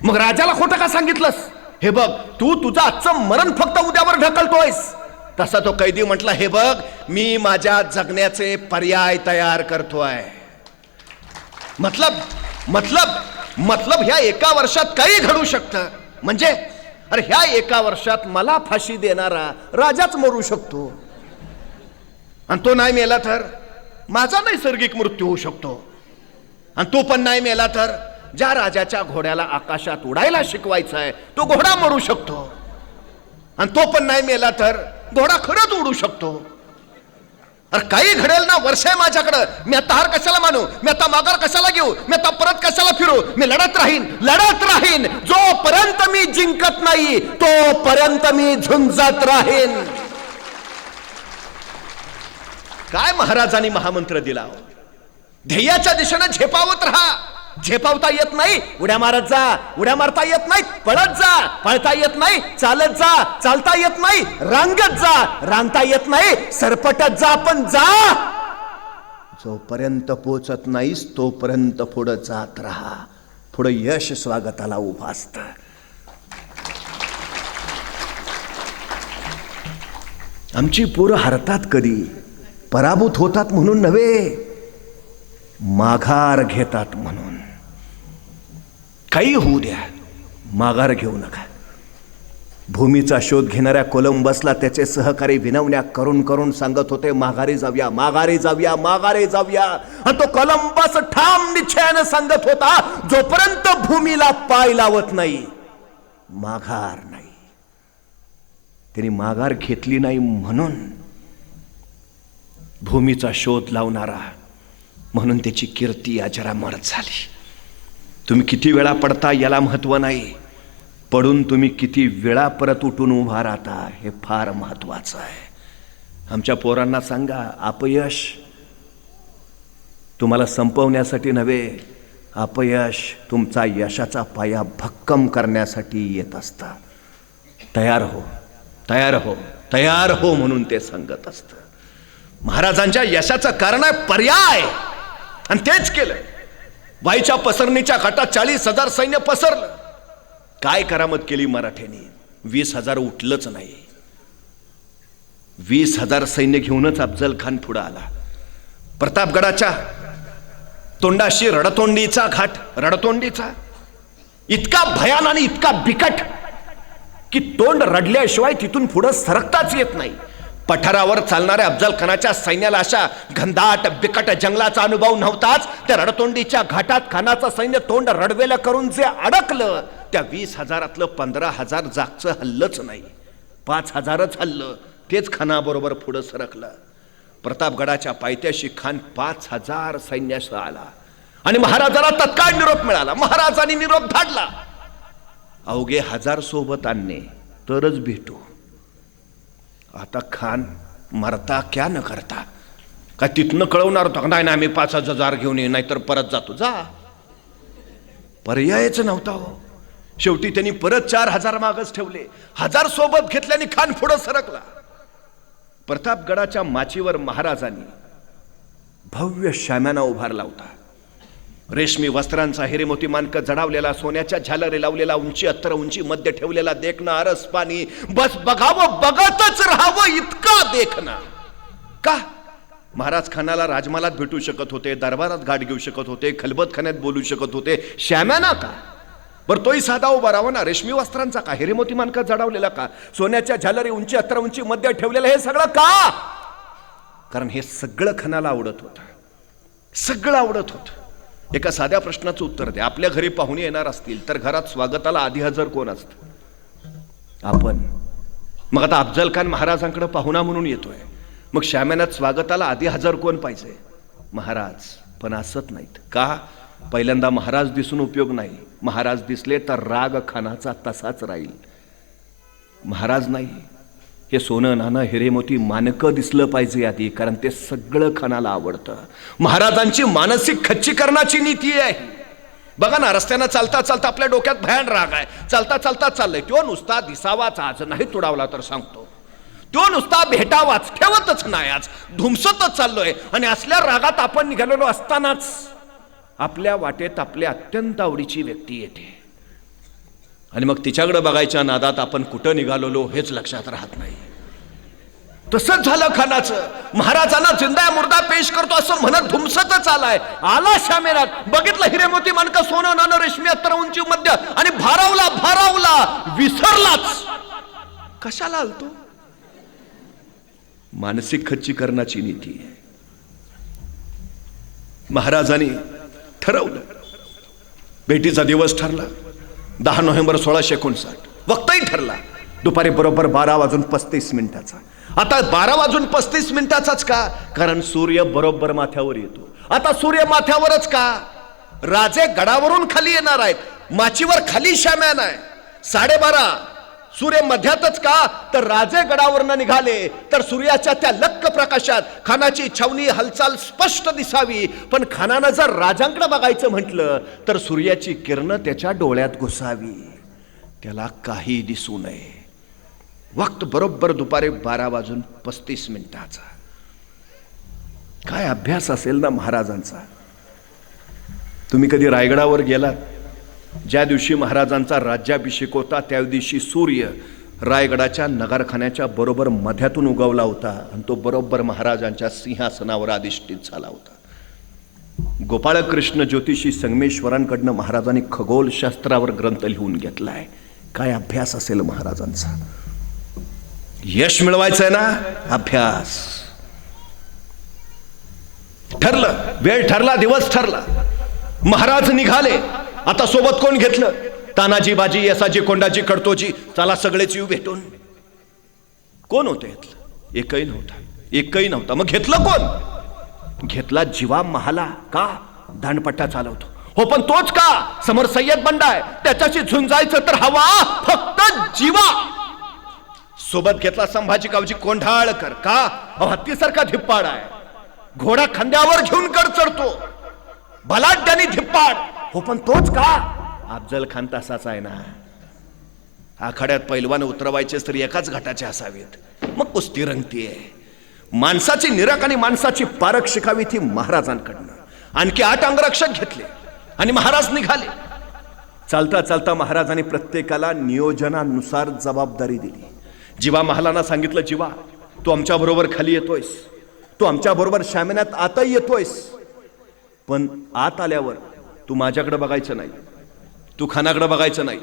मग राजाला खोटं का सांगितलंस? हे बघ, तू तुझं आजचं मरण फक्त उद्यावर ढकलतोयस. तसा तो कैदी म्हटला, हे बघ, मी माझ्या जगण्याचे पर्याय तयार करतोय. मतलब ह्या 1 वर्षात काही घडू शकतं. म्हणजे अरे ह्या 1 वर्षात मला फाशी देणारा राजाच मरू शकतो, आणि तो नाही मेला तर माझा नैसर्गिक मृत्यू होऊ शकतो. आणि तो पण नाही मेला तर ज्या राजाच्या घोड्याला आकाशात उडायला शिकवायचा आहे तो घोडा मरू शकतो. आणि तो पण नाही मेला तर घोडा खरंच उडू शकतो. अरे काही घडेल ना, वर्ष आहे माझ्याकडं. मी आता हार कशाला मानू? मी आता माघार कशाला घेऊ? मी आता परत कशाला फिरू? मी लढत राहीन. जोपर्यंत मी जिंकत नाही तोपर्यंत मी झुंजत राहीन. काय महाराजांनी महामंत्र दिला? ध्येयाच्या दिशेने झेपावत राहा. झेपावता येत नाही, उड्या मारत जा. उड्या मारता येत नाही, पळत जा. पळता येत नाही, चालत जा. चालता येत नाही, रांगत जा. रांगता येत नाही, सरपटत जा. पण जा. जोपर्यंत पोचत नाहीस तोपर्यंत पुढे जात राहा. पुढे यश स्वागताला उभं असतं. आमची पोरं हरतात कधी? पराभूत होतात म्हणून नव्हे, माघार घेतात म्हणून. काही होऊ द्या, माघार घेऊ नका. भूमीचा शोध घेणाऱ्या कोलंबसला त्याचे सहकारी विनवण्या करून करून सांगत होते, माघारी जाऊया, माघारी जाऊया, माघारी जाऊया. आणि तो कोलंबस ठाम निश्चयाने सांगत होता, जोपर्यंत भूमीला पाय लावत नाही माघार नाही. त्यांनी माघार घेतली नाही म्हणून भूमीचा शोध लावणारा म्हणून त्याची कीर्ती अजरामर झाली. तुम्ही किती वेळा पडता याला महत्व नाही, पडून तुम्ही किती वेळा परत उठून उभा राहता हे फार महत्वाचं आहे. आमच्या पोरांना सांगा, अपयश तुम्हाला संपवण्यासाठी नव्हे, अपयश तुमचा यशाचा पाया भक्कम करण्यासाठी येत असतं. तयार हो, तयार हो, तयार हो म्हणून ते सांगत असतं. महाराजांच्या यशाचं कारण आहे पर्याय, आणि तेच केलं. वाईच्या पसरणीच्या घाटात 40,000 सैन्य पसरलं. काय करामत केली मराठ्यांनी? 20,000 उठलंच नाही. 20,000 सैन्य घेऊनच अफजल खान पुढे आला. प्रतापगडाच्या तोंडाशी रडतोंडीचा घाट, रडतोंडीचा इतका भयान आणि इतका बिकट की तोंड रडल्याशिवाय तिथून पुढे सरकताच येत नाही. पठारावर चालणाऱ्या अफजल खानाच्या सैन्याला अशा घनदाट बिकट जंगलाचा अनुभव नव्हताच. त्या रडतोंडीच्या घाटात खानाचं सैन्य तोंड रडवेलं करून जे अडकलं, त्या 20,000तलं 15,000 जागचं हल्लच नाही, 5,000च हल्लं. तेच खानाबरोबर पुढे सरकलं. प्रतापगडाच्या पायथ्याशी खान 5,000 सैन्यासह आला आणि महाराजाला तत्काळ निरोप मिळाला. महाराजांनी निरोप धाडला, अवघे 1000 सोबत आणणे तरच भेटू. आता खान मरता क्या न करता, काय तिथनं कळवणार होता? नाही, आम्ही 5,000 घेऊन ये, नाहीतर परत जातो. जा, पर्यायच नव्हता हो. शेवटी त्यांनी परत 4,000 मागच ठेवले. 1000 सोबत घेतल्याने खान पुढे सरकला. प्रतापगडाच्या माचीवर महाराजांनी भव्य शाम्याना उभारला होता. रेशमी वस्त्रांचा हिरेमोती मानक जडावलेला, सोन्याच्या झालरे लावलेला, उंची अत्तर उंची मध्ये ठेवलेला देखणं, आरस पाणी, बस बघावं बघतच राहावं इतका देखणं. का? महाराज खानाला राजमालात भेटू शकत होते, दरबारात गाठ घेऊ शकत होते, खलबतखान्यात बोलू शकत होते, श्याम्याना का? बरं तोही साधा उभा राहावा ना. रेशमी वस्त्रांचा का? हिरेमोती मानक जडावलेला का? सोन्याच्या झालरे उंची अत्तर उंची मध्ये ठेवलेला, हे सगळं का? कारण हे सगळं खानाला आवडत होतं, सगळं आवडत होतं. एका साध्या प्रश्नाचं उत्तर द्या. आपल्या घरी पाहुणे येणार असतील तर घरात स्वागताला आधी हजर कोण असतं? आपण. मग आता अफजल खान महाराजांकडे पाहुणा म्हणून येतोय, मग शाम्यानात स्वागताला आधी हजर कोण पाहिजे? महाराज. पण असत नाहीत. का? पहिल्यांदा महाराज दिसून उपयोग नाही. महाराज दिसले तर राग खानाचा तसाच राहील. महाराज नाही, हे सोनं नाणं हिरेमोती मानकं दिसलं पाहिजे आधी, कारण ते सगळं खानाला आवडतं. महाराजांची मानसिक खच्चीकरणाची नीती आहे. बघा ना, रस्त्यानं चालता चालता आपल्या डोक्यात भयान राग आहे, चालता चालता चाललंय. तो नुसता दिसावाच, आज नाही तुडावला तर सांगतो, तो नुसता भेटावाच, ठेवतच नाही, आज धुमसतच चाललोय. आणि असल्या रागात आपण निघालेलो असतानाच आपल्या वाटेत आपल्या अत्यंत आवडीची व्यक्ती येते आणि मग तिच्याकडे बघायच्या नादात आपण कुठं निघालेलो हेच लक्षात राहत नाही. तसंच झालं खानाचं. महाराजांना जिंदा मुर्दा पेश करतो असं म्हणत धुमसतच आलाय. आला शामेरात, बघितलं हिरेमोती मानक, सोनं नाणं, रेशमी अत्तर उंची मध्य, आणि भारावला भारावला, विसरलाच. कशाला आलतो? मानसिक खच्चीकरणाची नीती आहे. महाराजांनी ठरवलं, भेटीचा दिवस ठरला 10 नोव्हेंबर 1659. वक्तही ठरला दुपारी बरोबर 12:35. आता 12:35 का? कारण सूर्य बरोबर माथ्यावर येतो. आता सूर्य माथ्यावरच का? राजे गडावरून खाली येणार आहेत, माचीवर खाली शाम्यान आहे. 12:30 सूर्य मध्यातच का? तर राजे गडावरनं निघाले तर सूर्याच्या त्या लक्क प्रकाशात खानाची छावणी हालचाल स्पष्ट दिसावी. पण खानानं जर राजांकडे बघायचं म्हटलं तर सूर्याची किरण त्याच्या डोळ्यात घुसावी, त्याला काही दिसू नये. वक्त बरोबर दुपारी 12:35. काय अभ्यास असेल ना महाराजांचा. तुम्ही कधी रायगडावर गेलात? ज्या दिवशी महाराजांचा राज्याभिषेक होता त्या दिवशी सूर्य रायगडाच्या नगारखान्याच्या बरोबर मध्यातून उगवला होता आणि तो बरोबर महाराजांच्या सिंहासनावर अधिष्ठित झाला होता. गोपाळकृष्ण ज्योतिषी संगमेश्वरांकडनं महाराजांनी खगोलशास्त्रावर ग्रंथ लिहून घेतलाय. काय अभ्यास असेल महाराजांचा. यश मिळवायचंय ना, अभ्यास. ठरलं, वेळ ठरला, दिवस ठरला, महाराज निघाले. आता सोबत कोण घेतलं? तानाजी, बाजी, येसाजी, कोंडाजी, कडतोजी, चला सगळेच येऊ भेटून. कोण होते घेतलं? एकही नव्हता, एकही नव्हता. मग घेतलं कोण? घेतला जीवा महाला. का? दांडपट्टा चालवतो. हो पण तोच का? समोर सय्यद बंडा आहे, त्याच्याशी झुंजायचं तर हवा फक्त जीवा. सोबत घेतला संभाजी कावजी कोंढाळकर. का? हत्तीसारखा धिप्पाड आहे, घोडा खांद्यावर घेऊन गड चढतो, बलाढ्यानी धिप्पाड. हो पण तोच का? अफजल खान तसाच आहे ना. आखाड्यात पैलवान उतरवायचेच तरी एकाच घाटाचे असावेत. मग कुस्ती रंगतीये. माणसाची निरख आणि माणसाची पारख शिकावी ती महाराजांकडनं. आणखी 8 अंगरक्षक घेतले आणि महाराज निघाले. चालता चालता महाराजांनी प्रत्येकाला नियोजनानुसार जबाबदारी दिली. जीवा महालांना सांगितलं, जीवा तू आमच्या बरोबर खाली येतोयस, तू आमच्या बरोबर शामियानात आतही येतोयस, पण आत आल्यावर तू माझ्याकडे बघायचं नाही, तू खानाकडे बघायचं नाही,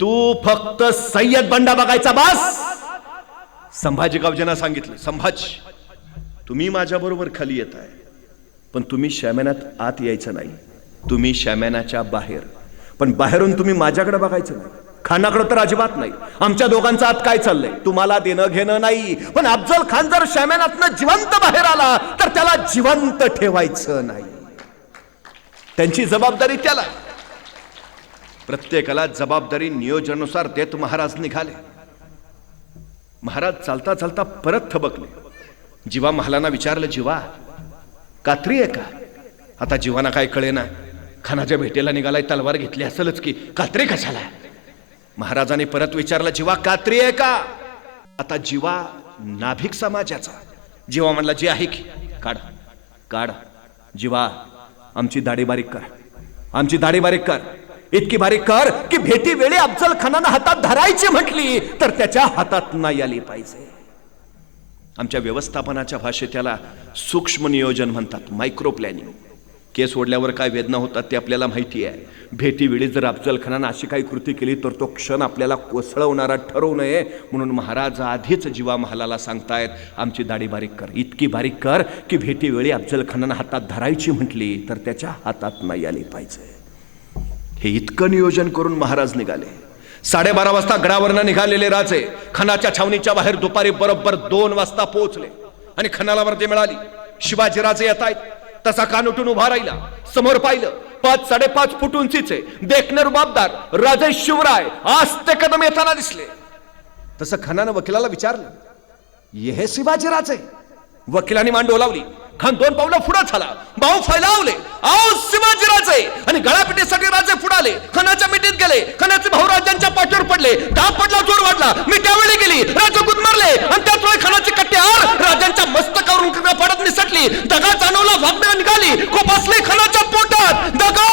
तू फक्त सय्यद बंडा बघायचा बस. संभाजी गावजेंना सांगितलं, संभाजी तुम्ही माझ्या बरोबर खाली येत आहे, पण तुम्ही शामियानात आत यायचं नाही, तुम्ही शामियानाच्या बाहेर. पण बाहेरून तुम्ही माझ्याकडे बघायचं नाही, खानाकडे तर अजिबात नाही. आमच्या दोघांचं आत काय चाललंय तुम्हाला देणं घेणं नाही. पण अफजल खान जर शामियानातनं जिवंत बाहेर आला तर त्याला जिवंत ठेवायचं नाही. त्यांची जबाबदारी त्याला. प्रत्येकाला जबाबदारी नियोजनानुसार देत महाराज निघाले. महाराज चालता चालता परत थबकले. जीवा महालांना विचारलं, जीवा कात्री आहे का? आता जीवाना काय कळेना. खानाच्या भेटीला निघालाय, तलवार घेतली असेलच की, कात्री कशाला? महाराजांनी परत विचारलं, जीवा कात्री आहे का? आता जीवा नाभिक समाजाचा. जीवा म्हणला, जी आहे की. काढ काढ. जीवा आमची दाढी बारीक कर, आमची दाढी बारीक कर, इतकी बारीक कर की भेटी वेळी अफजल खानानं हातात धरायची म्हटली तर त्याच्या हातात नाही आली पाहिजे. आमच्या व्यवस्थापनाच्या भाषेत त्याला सूक्ष्म नियोजन म्हणतात, मायक्रो प्लॅनिंग. केस ओढल्यावर काय वेदना होतात ते आपल्याला माहिती आहे. भेटीवेळी जर अफजल खानानं अशी काही कृती केली तर तो क्षण आपल्याला कोसळवणारा ठरवू नये म्हणून महाराज आधीच जीवा महालाला सांगतायत, आमची दाढी बारीक कर, इतकी बारीक कर की भेटीवेळी अफजल खानानं हातात धरायची म्हटली तर त्याच्या हातात नाही आली पाहिजे. हे इतकं नियोजन करून महाराज निघाले. 12:30 वाजता गडावरनं निघालेले राजे खानाच्या छावणीच्या बाहेर दुपारी बरोबर 2 वाजता पोहोचले आणि खानाला वर्दी मिळाली. शिवाजी राजे येत आहेत. तसा कान उठून उभा राहिला. समोर पाहिलं, 5-5.5 फूट उंचीचे देखणे रुबाबदार राजे शिवराय आस्ते कदम येताना दिसले. तसं खानानं वकिलाला विचारलं, ये हे शिवाजी राजे? वकिलांनी मान डोलावली. खान 2 पावलं पुढे झाला, बाहू फैलावले, आओ शिवाजी राजे. आणि गळापिटीसाठी राजे पुढाले. खानाच्या मिठीत गेले. खानाचे भाऊ राजांच्या पाठीवर पडले. धाप पडला, जोर वाढला. मी त्यावेळी गेली, राजे गुदमरले आणि त्याच वेळी खानाची कट्यार राजांच्या मस्तकावरून पडत निसटली. दगा जाणवला, वागण्या निघाली, कोपासले खानाच्या पोटात. दगा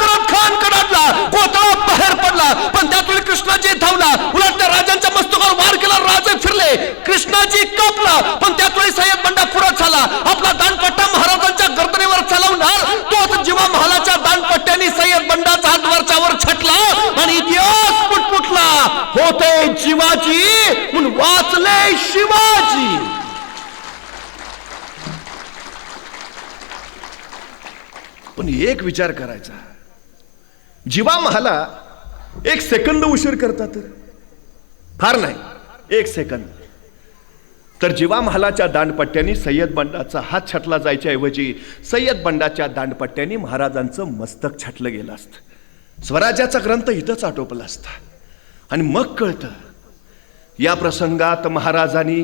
करत खान कडाडला, कोतळा बाहेर पडला. पण त्याच वेळी कृष्णाजी धावला, उलट त्या राजांच्या मस्तकावर वार केला. राजे फिरले, कृष्णाजी कापला. पण त्याच वेळी सय्यद बंडा पुढे झाला. आपला दांडपट्टा महाराजांच्या गर्दनीवर चालवणार. तोच जीवा महालाच्या दांडपट्ट्याने सय्यद बंडाचा हात वरच्यावर छटला आणि इतिहास पुटपुटला. होते जीवाजी म्हणून वाचले शिवाजी. पण एक विचार करायचा, जीवा महाला 1 सेकंद उशीर करता तर फार नाही, 1 सेकंद. तर जीवा महालाच्या दांडपट्ट्यांनी सय्यद बंडाचा हात छटला जायच्या ऐवजी सय्यद बंडाच्या दांडपट्ट्यांनी महाराजांचं मस्तक छटलं गेलं असतं. स्वराज्याचा ग्रंथ इथंच आटोपला असता. आणि मग कळतं या प्रसंगात महाराजांनी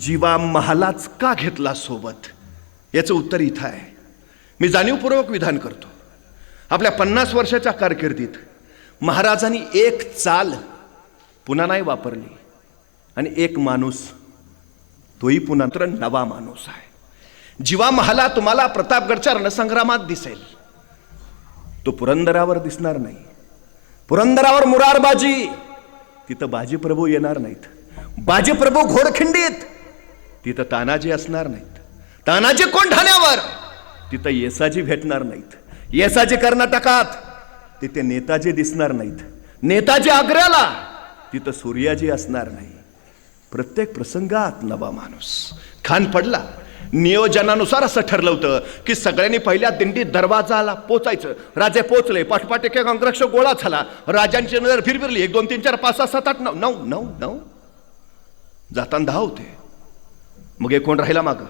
जीवा महालाच का घेतला सोबत. याचं उत्तर इथं आहे. मी जाणीवपूर्वक विधान करतो, आपल्या 50 वर्षाच्या कारकिर्दीत महाराजांनी 1 चाल पुन्हा नाही वापरली आणि 1 माणूस, तोही पुन्हा नवा माणूस आहे. जीवा महाला तुम्हाला प्रतापगडच्या रणसंग्रामात दिसेल, तो पुरंदरावर दिसणार नाही. पुरंदरावर मुरारबाजी, तिथं बाजीप्रभू येणार नाहीत. बाजीप्रभू घोडखिंडीत तिथं तानाजी असणार नाहीत. तानाजी कोंढाण्यावर तिथं येसाजी भेटणार नाहीत. येसाजी कर्नाटकात तिथे नेताजी दिसणार नाहीत. नेताजी आग्र्याला तिथं सूर्याजी असणार नाही. प्रत्येक प्रसंगात नवा माणूस. खान पडला. नियोजनानुसार असं ठरलं होतं की सगळ्यांनी पहिल्या दिंडीत दरवाजाला पोचायचं. राजे पोचले. पाठपाठ एक अंगरक्षक गोळा झाला. राजांची नजर फिरफिरली. 1 2 3 4 5 6 7 8 9 9 9 जाताना 10 होते. मग एक कोण राहिला माग.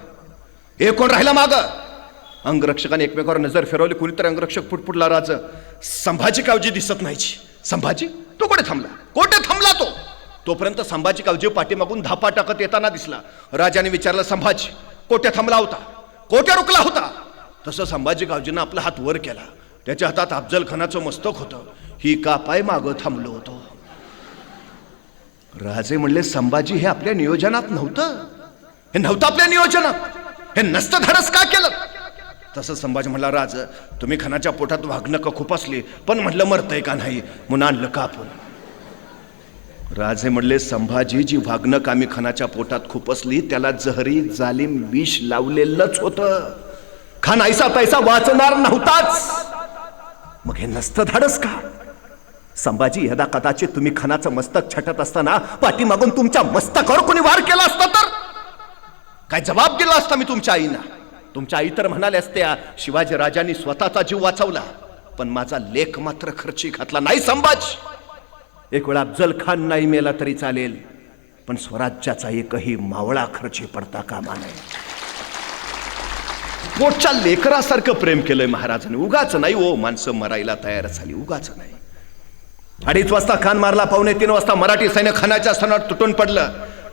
एक कोण राहिला माग. अंगरक्षकाने एकमेकावर नजर फिरवली. कुणीतरी अंगरक्षक पुटपुटला. राज संभाजी कावजी दिसत नाहीची. संभाजी तो कुठे थांबला. कुठे थांबला तो. तोपर्यंत संभाजी कावजी पाठीमागून धापा टाकत येताना दिसला. राजाने विचारलं, संभाजी कोठे थांबला होता. कोठे रुकला होता. तसं संभाजी कावजीनं आपला हात वर केला. त्याच्या हातात अफजल खानाचं मस्तक होतं. ही का पाय मागं थांबलो होतो. राजे म्हणले, संभाजी हे आपल्या नियोजनात नव्हतं. हे नव्हतं आपल्या नियोजनात. हे नसतं धाडस का केलं. तसं संभाजी म्हणला, राज तुम्ही खानाच्या पोटात वाघनकं खूप असली पण म्हटलं मरतय का नाही म्हणून आणलं का आपण. राजे म्हणले, संभाजी जी वाघनक आम्ही खानाच्या पोटात खूप असली त्याला जहरी जालिम विष लावलेलंच होतं. खान ऐसा पैसा वाचणार नव्हताच. मग हे नसतं धाडस का. संभाजी यदा कदाचित तुम्ही खानाचं मस्तक छटत असताना पाठीमागून तुमच्या मस्तकावर कोणी वार केला असता तर काय जबाब दिला असता मी तुमच्या आईना. तुमच्या आई तर म्हणाले असत्या, शिवाजी राजांनी स्वतःचा जीव वाचवला पण माझा लेख मात्र खर्ची घातला नाही. संभाजी एक वेळा अफजल खान नाही मेला तरी चालेल पण स्वराज्याचा एकही मावळा खर्ची पडता कामा नये. पोटच्या लेकरासारखं प्रेम केलंय महाराजांनी. उगाच नाही ओ माणसं मरायला तयार झाली. उगाच नाही. 2:30 वाजता खान मारला. 2:45 वाजता मराठी सैन्य खानाच्या स्थानावर तुटून पडलं.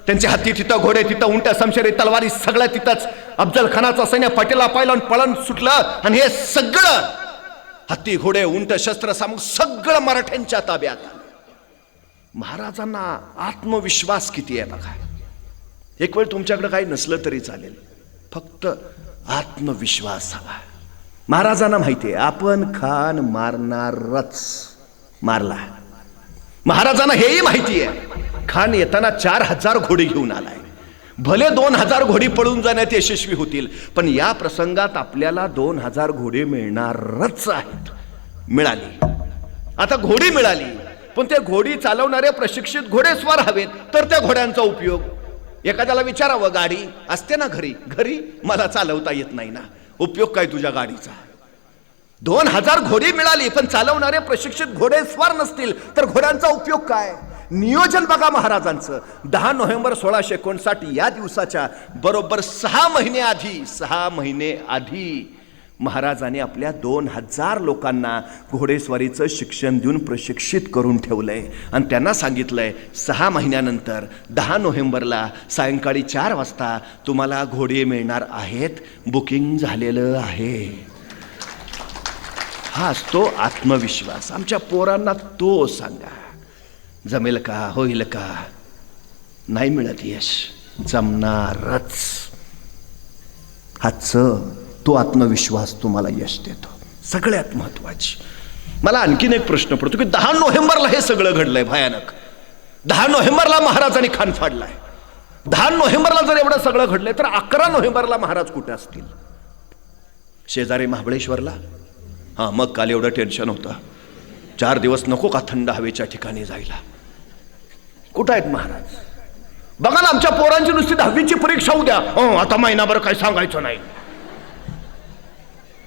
त्यांचे हत्ती तिथं, घोडे तिथं, उंट्या, समशेरी, तलवारी सगळं तिथंच. अफजल खानाचं सैन्य पाटीला पायलान पळून सुटलं आणि हे सगळं हत्ती, घोडे, उंट, शस्त्र सामग्री सगळं मराठ्यांच्या ताब्यात. महाराजांना आत्मविश्वास किती आहे बघा. एक वेळ तुमच्याकडे काही नसलं तरी चालेल फक्त आत्मविश्वास हवा. महाराजांना माहिती आहे आपण खान मारणारच. मारला. महाराजांना हेही माहिती आहे खान येताना 4000 घोडी घेऊन आलाय. भले 2000 घोडी पळून जाण्यात यशस्वी होतील पण या प्रसंगात आपल्याला 2000 घोडे मिळणारच आहेत. मिळाली. आता घोडी मिळाली पण त्या घोडी चालवणारे प्रशिक्षित घोडेस्वार हवेत तर त्या घोड्यांचा उपयोग. एखाद्याला विचारावं, गाडी असते ना घरी. घरी मला चालवता येत नाही ना. उपयोग काय तुझ्या गाडीचा. 2000 घोडी मिळाली पण चालवणारे प्रशिक्षित घोडेस्वार नसतील तर घोड्यांचा उपयोग काय. नियोजन बघा महाराजांचं. 10 नोव्हेंबर 1659 या दिवसाच्या बरोबर 6 महिने आधी महाराजांनी आपल्या 2000 लोकांना घोडेस्वारीचं शिक्षण देऊन प्रशिक्षित करून ठेवलंय आणि त्यांना सांगितलंय 6 महिन्यानंतर 10 नोव्हेंबरला सायंकाळी 4 वाजता तुम्हाला घोडे मिळणार आहेत. बुकिंग झालेलं आहे. हा असतो आत्मविश्वास. आमच्या पोरांना तो सांगा. जमेल का, होईल का. नाही मिळत यश, जमणारच. तो आत्मविश्वास तुम्हाला यश देतो. सगळ्यात महत्वाची. मला आणखीन एक प्रश्न पडतो की 10 नोव्हेंबरला हे सगळं घडलंय भयानक. 10 नोव्हेंबरला महाराजांनी खान फाडलाय. 10 नोव्हेंबरला जर एवढं सगळं घडलंय तर 11 नोव्हेंबरला महाराज कुठे असतील. शेजारी महाबळेश्वरला. हा मग काल एवढं टेन्शन होतं. 4 दिवस नको का थंड हवेच्या ठिकाणी जायला. कुठं आहेत महाराज. बघा ना आमच्या पोरांची नुसती 10वीची परीक्षा उद्या. आता महिनाभर काही सांगायचं नाही.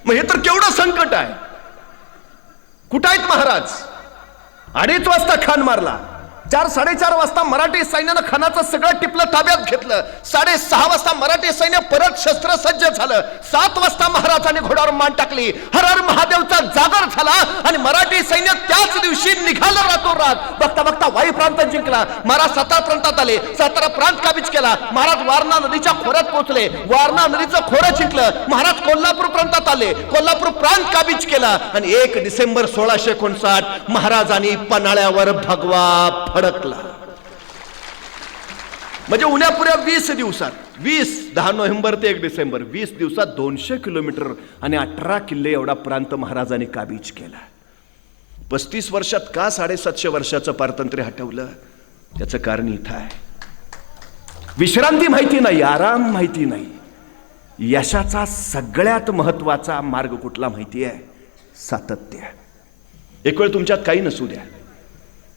मग हे तर केवढं संकट आहे. कुठं आहेत महाराज. 2:30 वाजता खान मारला. 4 साडेचार वाजता मराठी सैन्यानं खानाचं सगळं टिपलं ताब्यात घेतलं. 6:30 वाजता मराठी सैन्य परत शस्त्रसज्ज झालं. 7 वाजता महाराजांनी घोड्यावर मान टाकली. हर हर महादेवचा जागर झाला आणि मराठी सैन्य त्याच दिवशी निघालं रातोरात. बघता बघता वाई प्रांत जिंकला. महाराज सातारा प्रांतात आले. सातारा प्रांत काबीज केला. महाराज वारणा नदीच्या खोऱ्यात पोहोचले. वारणा नदीचं खोरं जिंकलं. महाराज कोल्हापूर प्रांतात आले. कोल्हापूर प्रांत काबीज केला आणि 1 डिसेंबर 1659 महाराजांनी पन्हाळ्यावर भगवा फडकला. म्हणजे उन्हापुऱ्या 20 दिवसात 10 नोव्हेंबर ते 1 डिसेंबर 20 दिवसात 200 किलोमीटर आणि 18 किल्ले एवढा प्रांत महाराजांनी काबीज केला. 35 वर्षात का 750 वर्षाचं पारतंत्र्य हटवलं. त्याचं कारण इथं आहे. विश्रांती माहिती नाही, आराम माहिती नाही. यशाचा सगळ्यात महत्वाचा मार्ग कुठला माहिती आहे? सातत्य. एक वेळ तुमच्यात काही नसू द्या,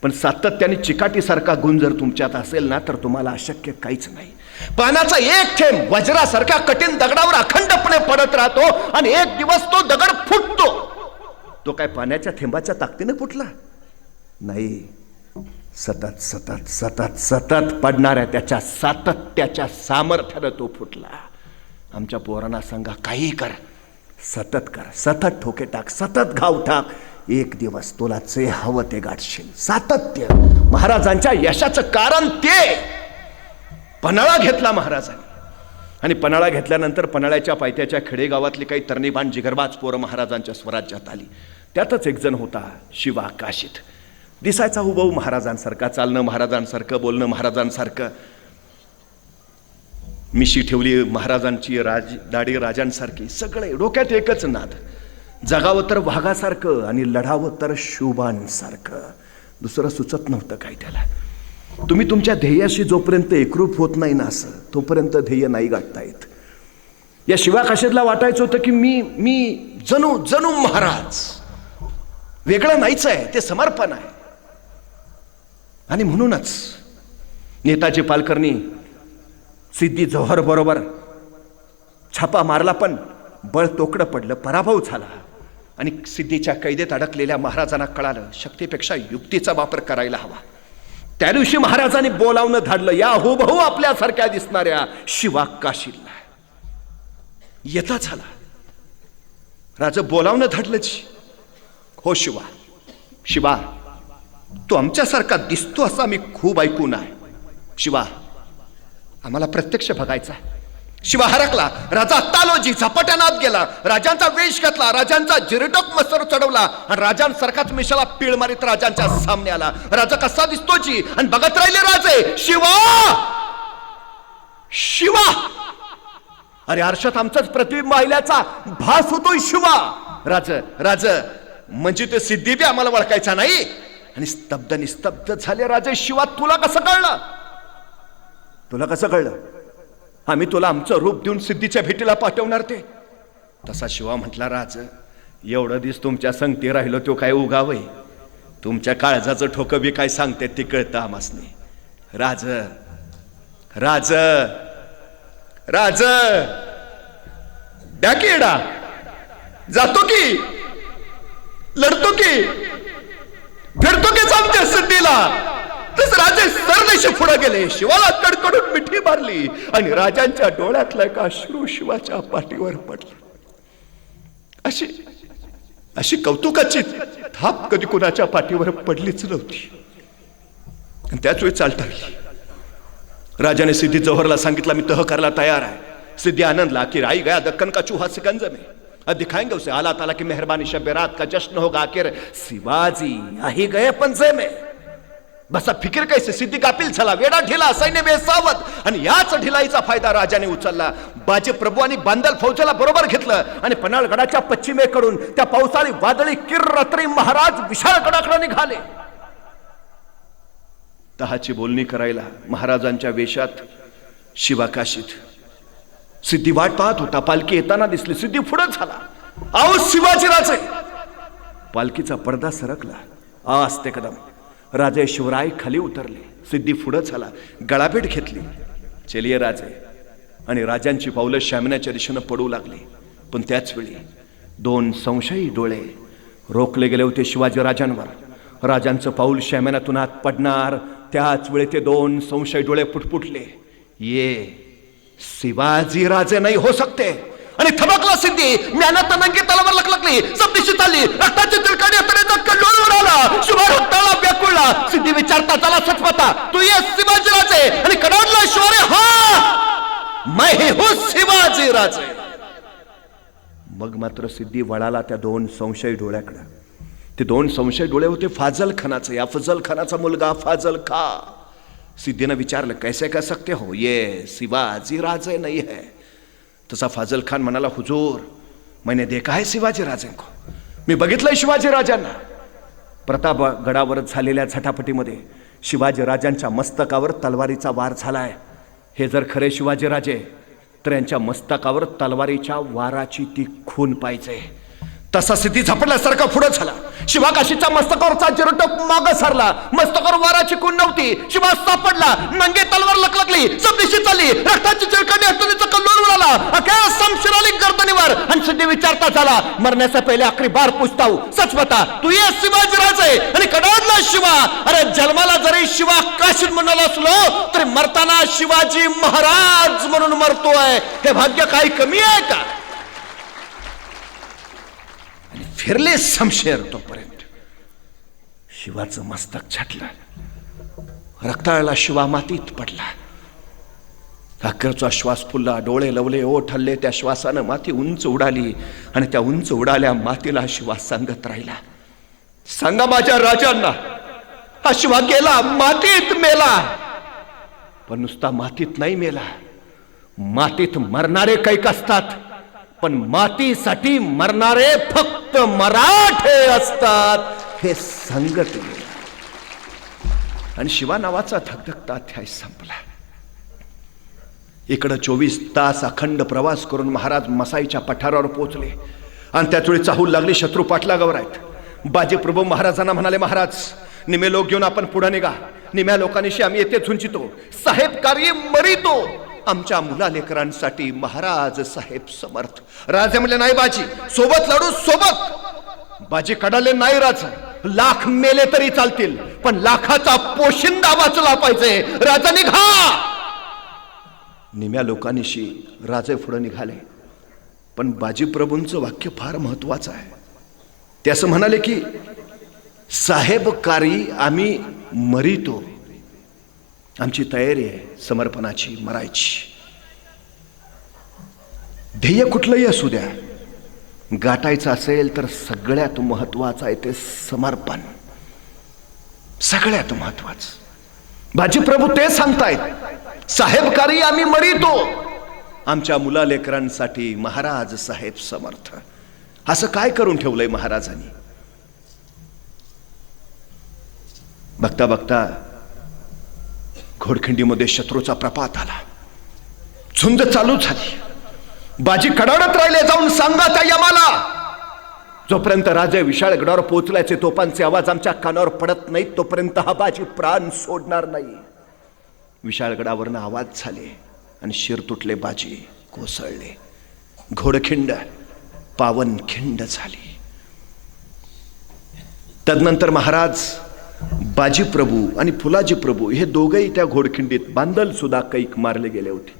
पण सातत्याने चिकाटीसारखा गुण जर तुमच्यात असेल ना, तर तुम्हाला अशक्य काहीच नाही. पाण्याचा एक थेंब वज्रासारख्या कठीण दगडावर अखंडपणे पडत राहतो आणि एक दिवस तो दगड फुटतो. तो काय पाण्याच्या थेंबाच्या ताकदीने फुटला नाही, सतत सतत सतत सतत पडणाऱ्या त्याच्या सातत्याच्या सामर्थ्यानं तो फुटला. आमच्या पोरांना सांगा, काही कर, सतत कर, सतत ठोके टाक, सतत घाव टाक, एक दिवस तुला जे हवं ते गाठशील. सातत्य. महाराजांच्या यशाचं कारण ते. पन्हाळा घेतला महाराजांनी, आणि पन्हाळा घेतल्यानंतर पन्हाळ्याच्या पायथ्याच्या खेडेगावातली काही तरणीबाण जिगरबाज पोरं महाराजांच्या स्वराज्यात आली. त्यातच एक जण होता शिवा काशीत. दिसायचा हुबहू महाराजांसारखा, चालणं महाराजांसारखं, बोलणं महाराजांसारखं, मिशी ठेवली महाराजांची, दाढी राजांसारखी, सगळे डोक्यात एकच नाद, जगावं तर वाघासारखं आणि लढावं तर शुभांसारखं. दुसरं सुचत नव्हतं काय त्याला. तुम्ही तुमच्या ध्येयाशी जोपर्यंत एकरूप होत नाही ना, असं तोपर्यंत ध्येय नाही गाठता येत. या शिवा काशीदला वाटायचं होतं की मी जणू जणू महाराज. वेगळं नाहीच आहे, ते समर्पण आहे. आणि म्हणूनच नेताजी पालकरनी सिद्धी जोहर बरोबर छापा मारला, पण बळ तोकडं पडलं, पराभव झाला. आणि सिद्धीच्या कैदेत अडकलेल्या महाराजांना कळालं शक्तीपेक्षा युक्तीचा वापर करायला हवा. त्या दिवशी महाराजांनी बोलावणं धाडलं या हुबहू आपल्यासारख्या दिसणाऱ्या शिवा काशीदला. येता झाला. राजा बोलावणं धाडलंच. हो शिवा, शिवा तो आमच्यासारखा दिसतो असं आम्ही खूप ऐकून आहे. शिवा आम्हाला प्रत्यक्ष बघायचा. शिवा हरकला. राजा तालोजी झपाट्यानात गेला, राजांचा वेश घातला, राजांचा जिरटोक मस्तर चढवला आणि राजांसारखाच मिशाला पीळ मारित राजांच्या सामने आला. राजा कसा दिसतो जी, आणि बघत राहिले राजे. शिवा शिवा, अरे आरशात आमचाच प्रतिबिंब आल्याचा भास होतोय. शिवा राज म्हणजे ते सिद्धी बी आम्हाला ओळखायचा नाही. आणि स्तब्ध निस्तब्ध झाले राजे. शिवा तुला कसं कळलं? तुला कसं कळलं? आम्ही तुला आमचं रूप देऊन सिद्धीच्या भेटीला पाठवणार ते. तसा शिवा म्हटला, राज एवढं दिस तुमच्या संगती राहिलो तो काय उगावय, तुमच्या काळजाचं ठोकं बी काय सांगते ते कळतं आमासनी. राज राज राज द्या की एडा, जातो की, लढतो की, फिरतो की आमच्या सिद्धीला. तस राजे सरदेशी पुढे गेले. शिवाला कडकडून मिठी मारली आणि राजांच्या डोळ्यातला एक अश्रू शिवाच्या पाठीवर पडला. अशी कौतुकाची थाप कधी कुणाच्या पाठीवर पडलीच नव्हती. त्याच वेळी चालता राजाने सिद्धी जौहरला सांगितलं, मी तह करायला तयार आहे. सिद्धी आनंदला की आई गया दक्कन का चूहा सिकंज में, अब दिखाएंगे उसे आला ताला की मेहरबानी, शब रात का जश्न होगा आखिर शिवाजी आही गए पंजे में. बसा फिकीर कैसे. सिद्धी गाफील झाला, वेडा ढिला, सैन्य बेसावत. आणि याच ढिलाईचा फायदा राजाने उचलला. बाजी प्रभूंनी बांदल फौजेला बरोबर घेतलं आणि पन्हाळगडाच्या पश्चिमेकडून त्या पावसाळी वादळी किर्रत्री महाराज विशाळगडाकडे निघाले. तहाची बोलणी करायला महाराजांच्या वेशात शिवा काशीत. सिद्धी वाट पाहत होता. पालखी येताना दिसली. सिद्धी पुढे झाला. आओ शिवाजीराजे. पालखीचा पडदा सरकला. आस्ते कदम. राजे शिवराय खाली उतरले. सिद्धी पुढे झाला. गळाभेट घेतली. चलिये राजे. आणि राजांची पावलं शामण्याच्या दिशेनं पडू लागली. पण त्याच वेळी दोन संशयी डोळे रोखले गेले होते शिवाजी राजांवर. राजांचं पाऊल शामण्यातून आत पडणार त्याच वेळी ते दोन संशयी डोळे पुटपुटले. ये शिवाजी राजे नाही हो सकते. आणि थबकला सिद्धी. मेहनत नंगी तलावर लकलकली. सब दिशेत आली. रक्ताची तिलकाडी तऱ्हेचा कल्लोळवर आला. शिवा रक्ताला व्याकुळला. सिद्धी विचारता चला सचपता, तू ये शिवाजी राजे. आणि कडाडला शिवारे, हा मैं ही हूं शिवाजी राजे. मग मात्र सिद्धी वळाला त्या दोन संशयी डोळ्याकडे. ते दोन संशयी डोळे होते फाजल खानाचे. अफजल खानाचा मुलगा फाजल खा. सिद्धी ने विचारलं, कैसे कह सकते हो, ये शिवाजी राजे नहीं है. तसा फाजल खान म्हणाला, हुजूर मैंने देखा है शिवाजी राजे को. मी बघितलंय शिवाजी राजांना. प्रतापगडावर झालेल्या झटापटीमध्ये शिवाजीराजांच्या मस्तकावर तलवारीचा वार झालाय. हे जर खरे शिवाजीराजे तर यांच्या मस्तकावर तलवारीच्या वाराची ती खून पाहिजे. तसा स्थिती झपडल्यासारखा पुढे झाला. शिवाकाशीच्या मस्तकावरचा चिरटोप मागे सरला. मस्तकावर वाराची खून नव्हती. शिवा सापडला. नंगे तलवार लकलकली. सबदिशी चालली. रक्ताची चिळकणी असताना कल्लोळ उडाला. अखेर समशिराली गर्दनीवर आणि सिद्धी विचारता झाला. मरण्याचा पहिले आखरी बार पूछताऊ. सच बता तू ये शिवाजीराजे आणि कडाडला शिवा. अरे जन्माला जरी शिवा काशीत म्हणाला असलो तरी मरताना शिवाजी महाराज म्हणून मरतोय. हे भाग्य काही कमी आहे का? फिरले शमशेर. तोपर्यंत शिवाचं मस्तक छाटलं. रक्ताळला शिवा मातीत पडला. अखेरचा श्वास फुलला. डोळे लवले. ओठ हल्ले. त्या श्वासानं माती उंच उडाली आणि त्या उंच उडाल्या मातीला शिवा सांगत राहिला, सांगा माझ्या राजांना हा शिवा गेला मातीत मेला. पण नुसता मातीत नाही मेला. मातीत मरणारे कैक असतात पण मातीसाठी मरणारे फक्त मराठे असतात हे सांगत गेला. आणि शिवा नावाचा धगधगता अध्याय संपला. इकडं 24 तास अखंड प्रवास करून महाराज मसाईच्या पठारावर पोहोचले आणि त्याचवेळी चाहूल लागली शत्रू पाठलागावर आहेत. बाजीप्रभू महाराजांना म्हणाले, महाराज निमे लोक घेऊन आपण पुढे निघा. निम्या लोकांनीशी आम्ही येथे झुंचितो. साहेब कार्य मरितो. आमच्या मुला लेकरांसाठी महाराज साहेब समर्थ. राजे म्हणले, नाही बाजी, सोबत लढू सोबत. बाजी कडाले, नाही राज, लाख मेले तरी चालतील पण लाखाचा पोशिंदा वाचला पाहिजे. राजा निघा. निम्या लोकांनीशी राजे पुढे निघाले. पण बाजीप्रभूंचं वाक्य फार महत्वाचं आहे. ते असं म्हणाले की साहेबकारी आम्ही मरितो. आमची तयारी आहे समर्पणाची, मरायची. ध्येय कुठलंही असू द्या, गाठायचं असेल तर सगळ्यात महत्वाचं आहे ते समर्पण. सगळ्यात महत्वाचं. बाजीप्रभू ते सांगतायत, साहेबकारी आम्ही मरितो. आमच्या मुला लेकरांसाठी महाराज साहेब समर्थ. असं काय करून ठेवलंय महाराजांनी? बघता बघता घोडखिंडीमध्ये शत्रूचा प्रपात आला. झुंज चालू झाली. बाजी कडाडत राहिले, जाऊन सांगा त्या यमाला. जोपर्यंत राजे विशाळगडावर पोहोचल्याचे तोफांचे आवाज आमच्या कानावर पडत नाहीत तोपर्यंत हा बाजी प्राण सोडणार नाही. विशाळगडावरनं आवाज झाले आणि शिर तुटले. बाजी कोसळले. घोडखिंड पावनखिंड झाली. तदनंतर महाराज बाजी प्रभू आणि फुलाजी प्रभू हे दोघेही त्या घोडखिंडीत बांधल सुद्धा कैक मारले गेले होते.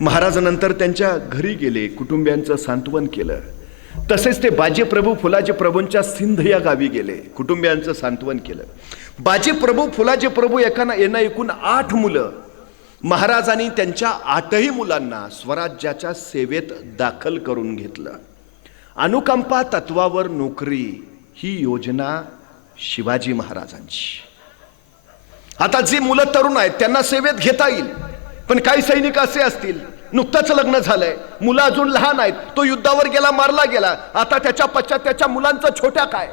महाराजानंतर त्यांच्या घरी गेले, कुटुंबियांचं सांत्वन केलं. तसेच ते बाजी प्रभू फुलाजी प्रभूंच्या सिंध या गावी गेले, कुटुंबियांचं सांत्वन केलं. बाजी प्रभू फुलाजी प्रभू यांना एकूण 8 मुलं. महाराजांनी त्यांच्या 8ही मुलांना स्वराज्याच्या सेवेत दाखल करून घेतलं. अनुकंपा तत्वावर नोकरी ही योजना शिवाजी महाराजांची. आता जी मुलं तरुण आहेत त्यांना सेवेत घेता येईल. पण काही सैनिक असे असतील, नुकतंच लग्न झालंय, मुलं अजून लहान आहेत, तो युद्धावर गेला, मारला गेला, आता त्याच्या पश्चात त्याच्या मुलांचं छोट्या काय.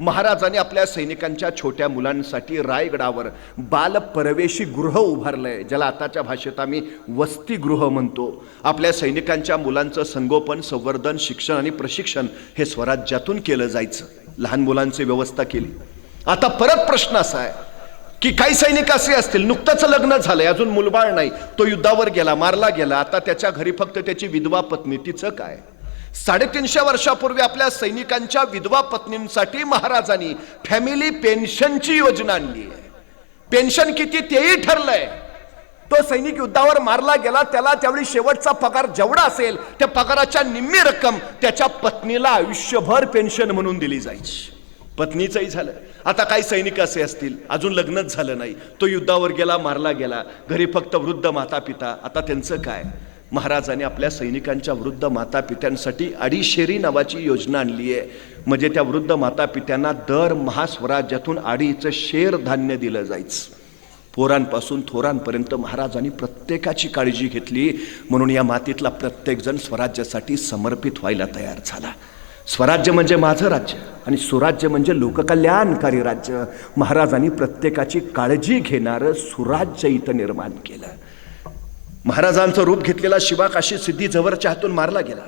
महाराजांनी आपल्या सैनिकांच्या छोट्या मुलांसाठी रायगडावर बालपरवेशी गृह उभारलंय, ज्याला आताच्या भाषेत आम्ही वसतिगृह म्हणतो. आपल्या सैनिकांच्या मुलांचं संगोपन, संवर्धन, शिक्षण आणि प्रशिक्षण हे स्वराज्यातून केलं जायचं. लहान मुलांची व्यवस्था केली. आता परत प्रश्न असा आहे की काही सैनिक असे असतील, नुकतंच लग्न झालंय, अजून मुलबाळ नाही, तो युद्धावर गेला, मारला गेला, आता त्याच्या घरी फक्त त्याची विधवा पत्नी, तिचं काय? 350 वर्षापूर्वी आपल्या सैनिकांच्या विधवा पत्नींसाठी महाराजांनी फॅमिली पेन्शनची योजना आणली आहे. पेन्शन किती तेही ठरलंय. तो सैनिक युद्धावर मारला गेला, त्याला त्यावेळी शेवटचा पगार जेवढा असेल त्या पगाराच्या निम्मी रक्कम त्याच्या पत्नीला आयुष्यभर पेन्शन म्हणून दिली जायची. पत्नीचंही झालं. आता काही सैनिक असे असतील, अजून लग्नच झालं नाही, तो युद्धावर गेला, मारला गेला, घरी फक्त वृद्ध माता पिता, आता त्यांचं काय? महाराजांनी आपल्या सैनिकांच्या वृद्ध माता पित्यांसाठी अडीशेरी नावाची योजना आणली आहे. म्हणजे त्या वृद्ध माता पित्यांना दरमहा स्वराज्यातून 2.5 शेर धान्य दिलं जायचं. पोरांपासून थोरांपर्यंत महाराजांनी प्रत्येकाची काळजी घेतली. म्हणून या मातीतला प्रत्येक जण स्वराज्यासाठी समर्पित व्हायला तयार झाला. स्वराज्य म्हणजे माझं राज्य आणि सुराज्य म्हणजे लोककल्याणकारी राज्य. महाराजांनी प्रत्येकाची काळजी घेणारं सुराज्य इथं निर्माण केलं. महाराजांचं रूप घेतलेला शिवा काशी सिद्धी जवळच्या हातून मारला गेला.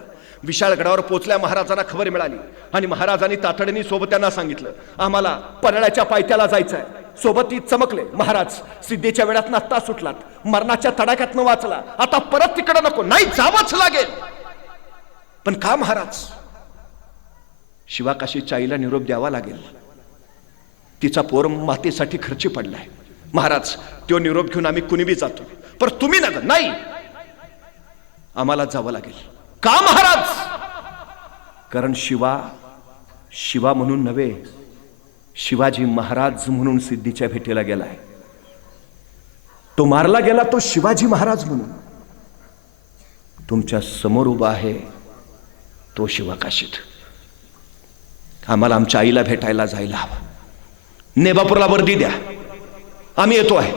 विशाळगडावर पोचल्या महाराजांना खबर मिळाली आणि महाराजांनी तातडीने सोबत्यांना सांगितलं, आम्हाला पन्हाळ्याच्या पायथ्याला जायचंय. सोबती चमकले. महाराज, सिद्धीच्या वेळात आत्ता सुटलात, मरणाच्या तडाख्यातनं वाचला, आता परत तिकडे नको, नाही जावंच लागेल. पण का महाराज? शिवा काशीच्या आईला निरोप द्यावा लागेल. तिचा पोर मातेसाठी खर्ची पडलाय. महाराज, तो निरोप घेऊन आम्ही कुणी बी जातो, पण तुम्ही नका. नाही, आम्हाला जावं लागेल. का महाराज? कारण शिवा म्हणून नव्हे, शिवाजी महाराज म्हणून सिद्धीच्या भेटीला गेलाय. तो मारला गेला तो शिवाजी महाराज म्हणून. तुमच्या समोर उभा आहे तो शिवा काशीत. आम्हाला आमच्या आईला भेटायला जायला हवं. नेबापूरला वर्दी द्या, आम्ही येतो आहे.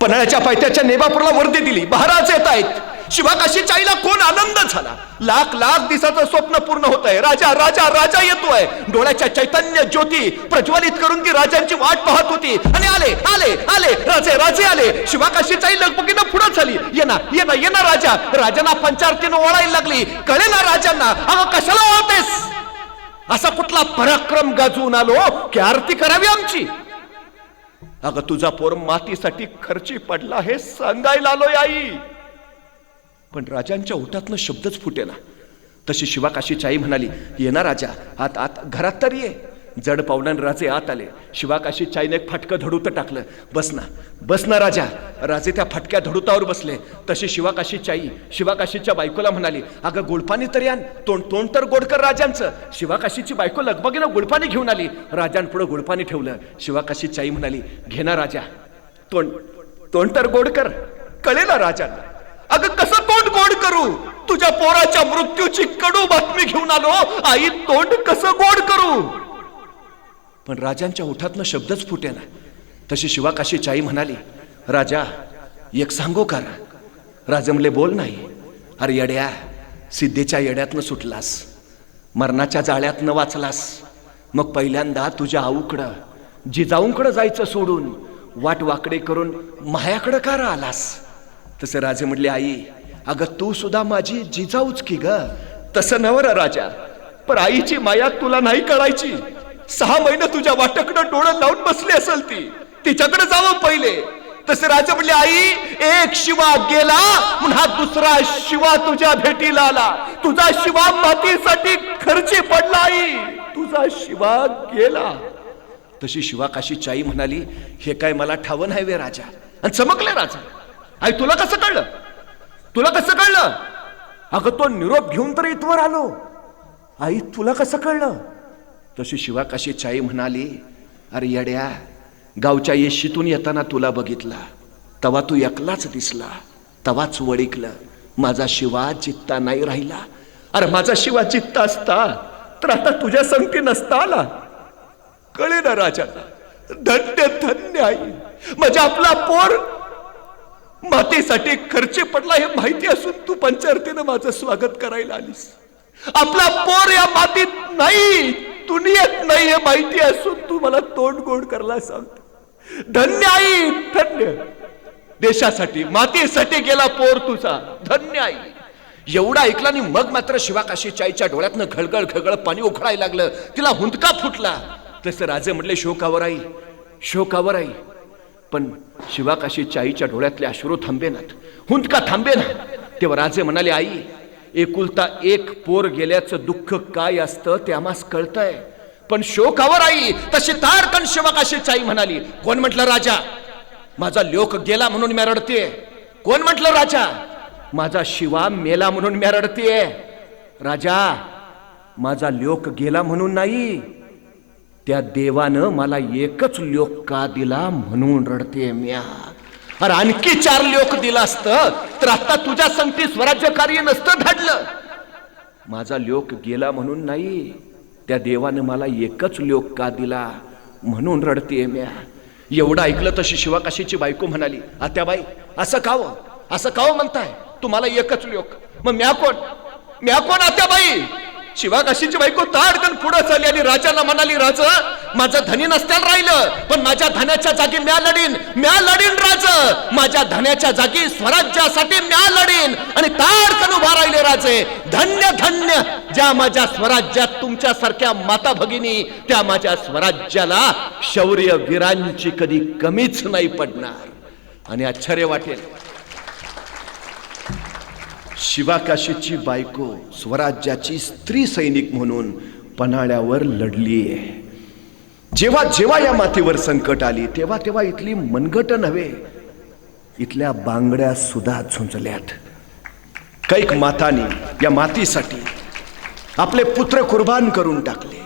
पन्हाळ्याच्या पायथ्याच्या नेबापूरला वर्दी दिली. महाराज येत आहेत. शिवा काशीच्या आईला कोण आनंद झाला. लाख लाख दिवसाचं स्वप्न पूर्ण होत आहे. राजा राजा राजा येतोय. डोळ्याच्या चैतन्य ज्योती प्रज्वलित करून ती राजांची वाट पाहत होती. आणि आले आले आले राजे राजे आले. शिवा काशीच्या आई लगबगीनं पुढे झाली. ये ना ये ना ये ना राजा. राजांना पंचारतीनं ओळायला लागली. कळे ना राजांना, अगं कशाला ओळतेस? असा कुठला पराक्रम गाजवून आलो की आरती करावी आमची? अगं तुझा पोर मातीसाठी खर्ची पडला हे सांगायला आलोय आई. पण राजांच्या ओठातनं शब्दच फुटेना. तशी शिवा काशीची आई म्हणाली, ये ना राजा, आत आत घरात तरी ये. जड पावलाने राजे आत आले. शिवा काशीच्या आईने एक फाटकं धडूत टाकलं. बस ना बस ना राजा. राजे त्या फाटक्या धडुतावर बसले. तशी शिवा काशीची आई शिवा काशीच्या बायकोला म्हणाली, अगं गुळपाणी तरी आण, तोंड तर गोड कर राजांचं. शिवा काशीची बायको लगबगीनं गुळपाणी घेऊन आली. राजांपुढे गुळपाणी ठेवलं. शिवा काशीची आई म्हणाली, घे ना राजा, तोंड तर गोड कर. कळे ना राजांना. अगं कसं तोंड गोड करू? तुझ्या पोराच्या मृत्यूची कडू बातमी घेऊन आलो. आई, तोंड कसं गोड करू? पण राजांच्या ओठातनं शब्दच फुटेना. तशी शिवा काशीची आई म्हणाली, राजा एक सांगू का? राजा म्हणले, बोल. नाही. अरे येड्या, सिद्धीच्या येड्यातनं सुटलास, मरणाच्या जाळ्यातनं वाचलास, मग पहिल्यांदा तुझ्या आऊकडं जिजाऊंकडं जायचं सोडून वाट वाकडे करून मायाकडं का आलास? तसे राजे म्हणले, आई अगं तू सुद्धा माझी जिजाऊच की ग. तसं नवर राजा, पण आईची माया तुला नाही कळायची. 6 महिने तुझ्या वाटाकडं डोळं लावून बसली असेल ती, तिच्याकडे जावं पहिले. तसे राजा म्हणले, आई एक शिवा गेला म्हणून हा दुसरा शिवा तुझ्या भेटीला आला. तुझा शिवा मातीसाठी खर्ची पडला. आई तुझा शिवा गेला. तशी शिवा काशीची आई म्हणाली, हे काय मला ठावं नाही वे राजा. आणि चमकले राजा. आई तुला कसं कळलं? तुला कसं कळलं? अगं तो निरोप घेऊन तर इथवर आलो. आई तुला कसं कळलं? तशी शिवा काशीची आई म्हणाली, अरे येड्या, गावच्या येशीतून येताना तुला बघितला, तवा तू एकलाच दिसला, तवाच वळिकलं. माझा शिवा चित्ता नाही राहिला. अरे माझा शिवा चित्ता असता तर आता तुझ्या संगती नसता आला. कळे ना राजाला. धन्य धन्य आई, म्हणजे आपला पोर मातेसाठी खर्ची पडला हे माहिती असून तू पंचारतीनं माझं स्वागत करायला आलीस. आपला पोर या मातीत नाही, दुनियेत नाही हे माहिती असून तू मला तोंड गोड करायला सांगतो. धन्य आई, धन्य. देशासाठी मातीसाठी गेला पोर तुझा. धन्य आई. एवढा ऐकला आणि मग मात्र शिवा काशीच्या आईच्या डोळ्यातनं घळघळ घळघळ पाणी उखळायला लागलं. तिला हुंदका फुटला. तसे राजे म्हटले, शोकावर आई, शोकावर आई. पण शिवा काशीच्या आईच्या डोळ्यातले अश्रू थांबेनात, हुंदका थांबेना. तेव्हा राजे म्हणाले, आई एकुलता एक पोर गेल्याचं दुःख काय असतं ते आम्हास कळतंय, पण शोकावर आई. तशी तारकन शिवा काशीची आई म्हणाली, कोण म्हटलं राजा माझा लोक गेला म्हणून मी रडतेय? कोण म्हटलं राजा माझा शिवा मेला म्हणून मी रडतेय? राजा माझा लोक गेला म्हणून नाही, त्या देवानं मला एकच लोक का दिला म्हणून रडते म्या. अरे आणखी 4 लोक दिला असतं तर आता तुझ्या संगती स्वराज्य कार्य नसतं धाडलं. माझा लोक गेला म्हणून नाही, त्या देवानं मला एकच लोक का दिला म्हणून रडते म्या. एवढं ऐकलं तशी शिवा काशीची बायको म्हणाली, आत्याबाई असं काव म्हणताय? तुम्हाला एकच लोक, मग म्या कोण? म्या कोण आत्याबाई? शिवाकाशीची बायको ताडकन पुढे चालली आणि राजाला म्हणाली, राज माझं धनी नसत्याला राहिलं, पण माझ्या धन्याच्या जागी म्या लढीन राज, माझ्या धन्याच्या जागी स्वराज्यासाठी म्या लढीन. आणि ताडकन उभा राहिले राजे. धन्य धन्य ज्या माझ्या स्वराज्यात तुमच्यासारख्या माता भगिनी, त्या माझ्या स्वराज्याला शौर्य वीरांची कधी कमीच नाही पडणार. आणि आश्चर्य वाटेल, शिवाकाशीची बायको स्वराज्याची स्त्री सैनिक म्हणून पन्हाळ्यावर लढलीये. जेव्हा जेव्हा या मातीवर संकट आली, तेव्हा तेव्हा इथली मनगट नव्हे, इथल्या बांगड्या सुद्धा झुंजल्यात. कैक मातानी या मातीसाठी आपले पुत्र कुर्बान करून टाकले.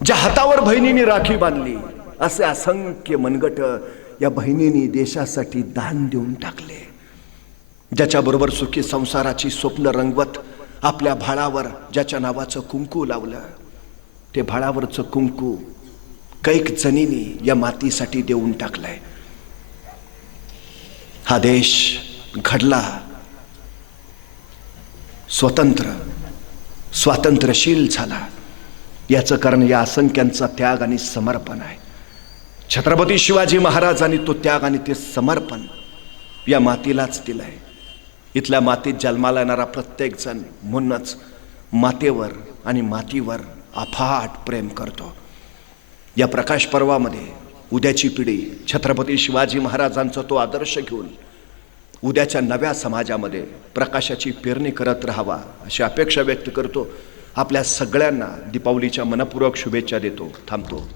ज्या हातावर बहिणींनी राखी बांधली, असे असंख्य मनगट या बहिणींनी देशासाठी दान देऊन टाकले. ज्याच्याबरोबर सुखी संसाराची स्वप्न रंगवत आपल्या भाळावर ज्याच्या नावाचं कुंकू लावलं, ते भाळावरचं कुंकू कैक जणींनी या मातीसाठी देऊन टाकलंय. हा देश घडला स्वातंत्र्यशील झाला, याचं कारण या असंख्यांचा त्याग आणि समर्पण आहे. छत्रपती शिवाजी महाराजांनी तो त्याग आणि ते समर्पण या मातीलाच दिलंय. इथल्या मातीत जन्माला येणारा प्रत्येक जण म्हणूनच मातेवर आणि मातीवर अफाट प्रेम करतो. या प्रकाश पर्वामध्ये उद्याची पिढी छत्रपती शिवाजी महाराजांचा तो आदर्श घेऊन उद्याच्या नव्या समाजामध्ये प्रकाशाची पेरणी करत राहावा, अशी अपेक्षा व्यक्त करतो. आपल्या सगळ्यांना दीपावलीच्या मनपूर्वक शुभेच्छा देतो. थांबतो.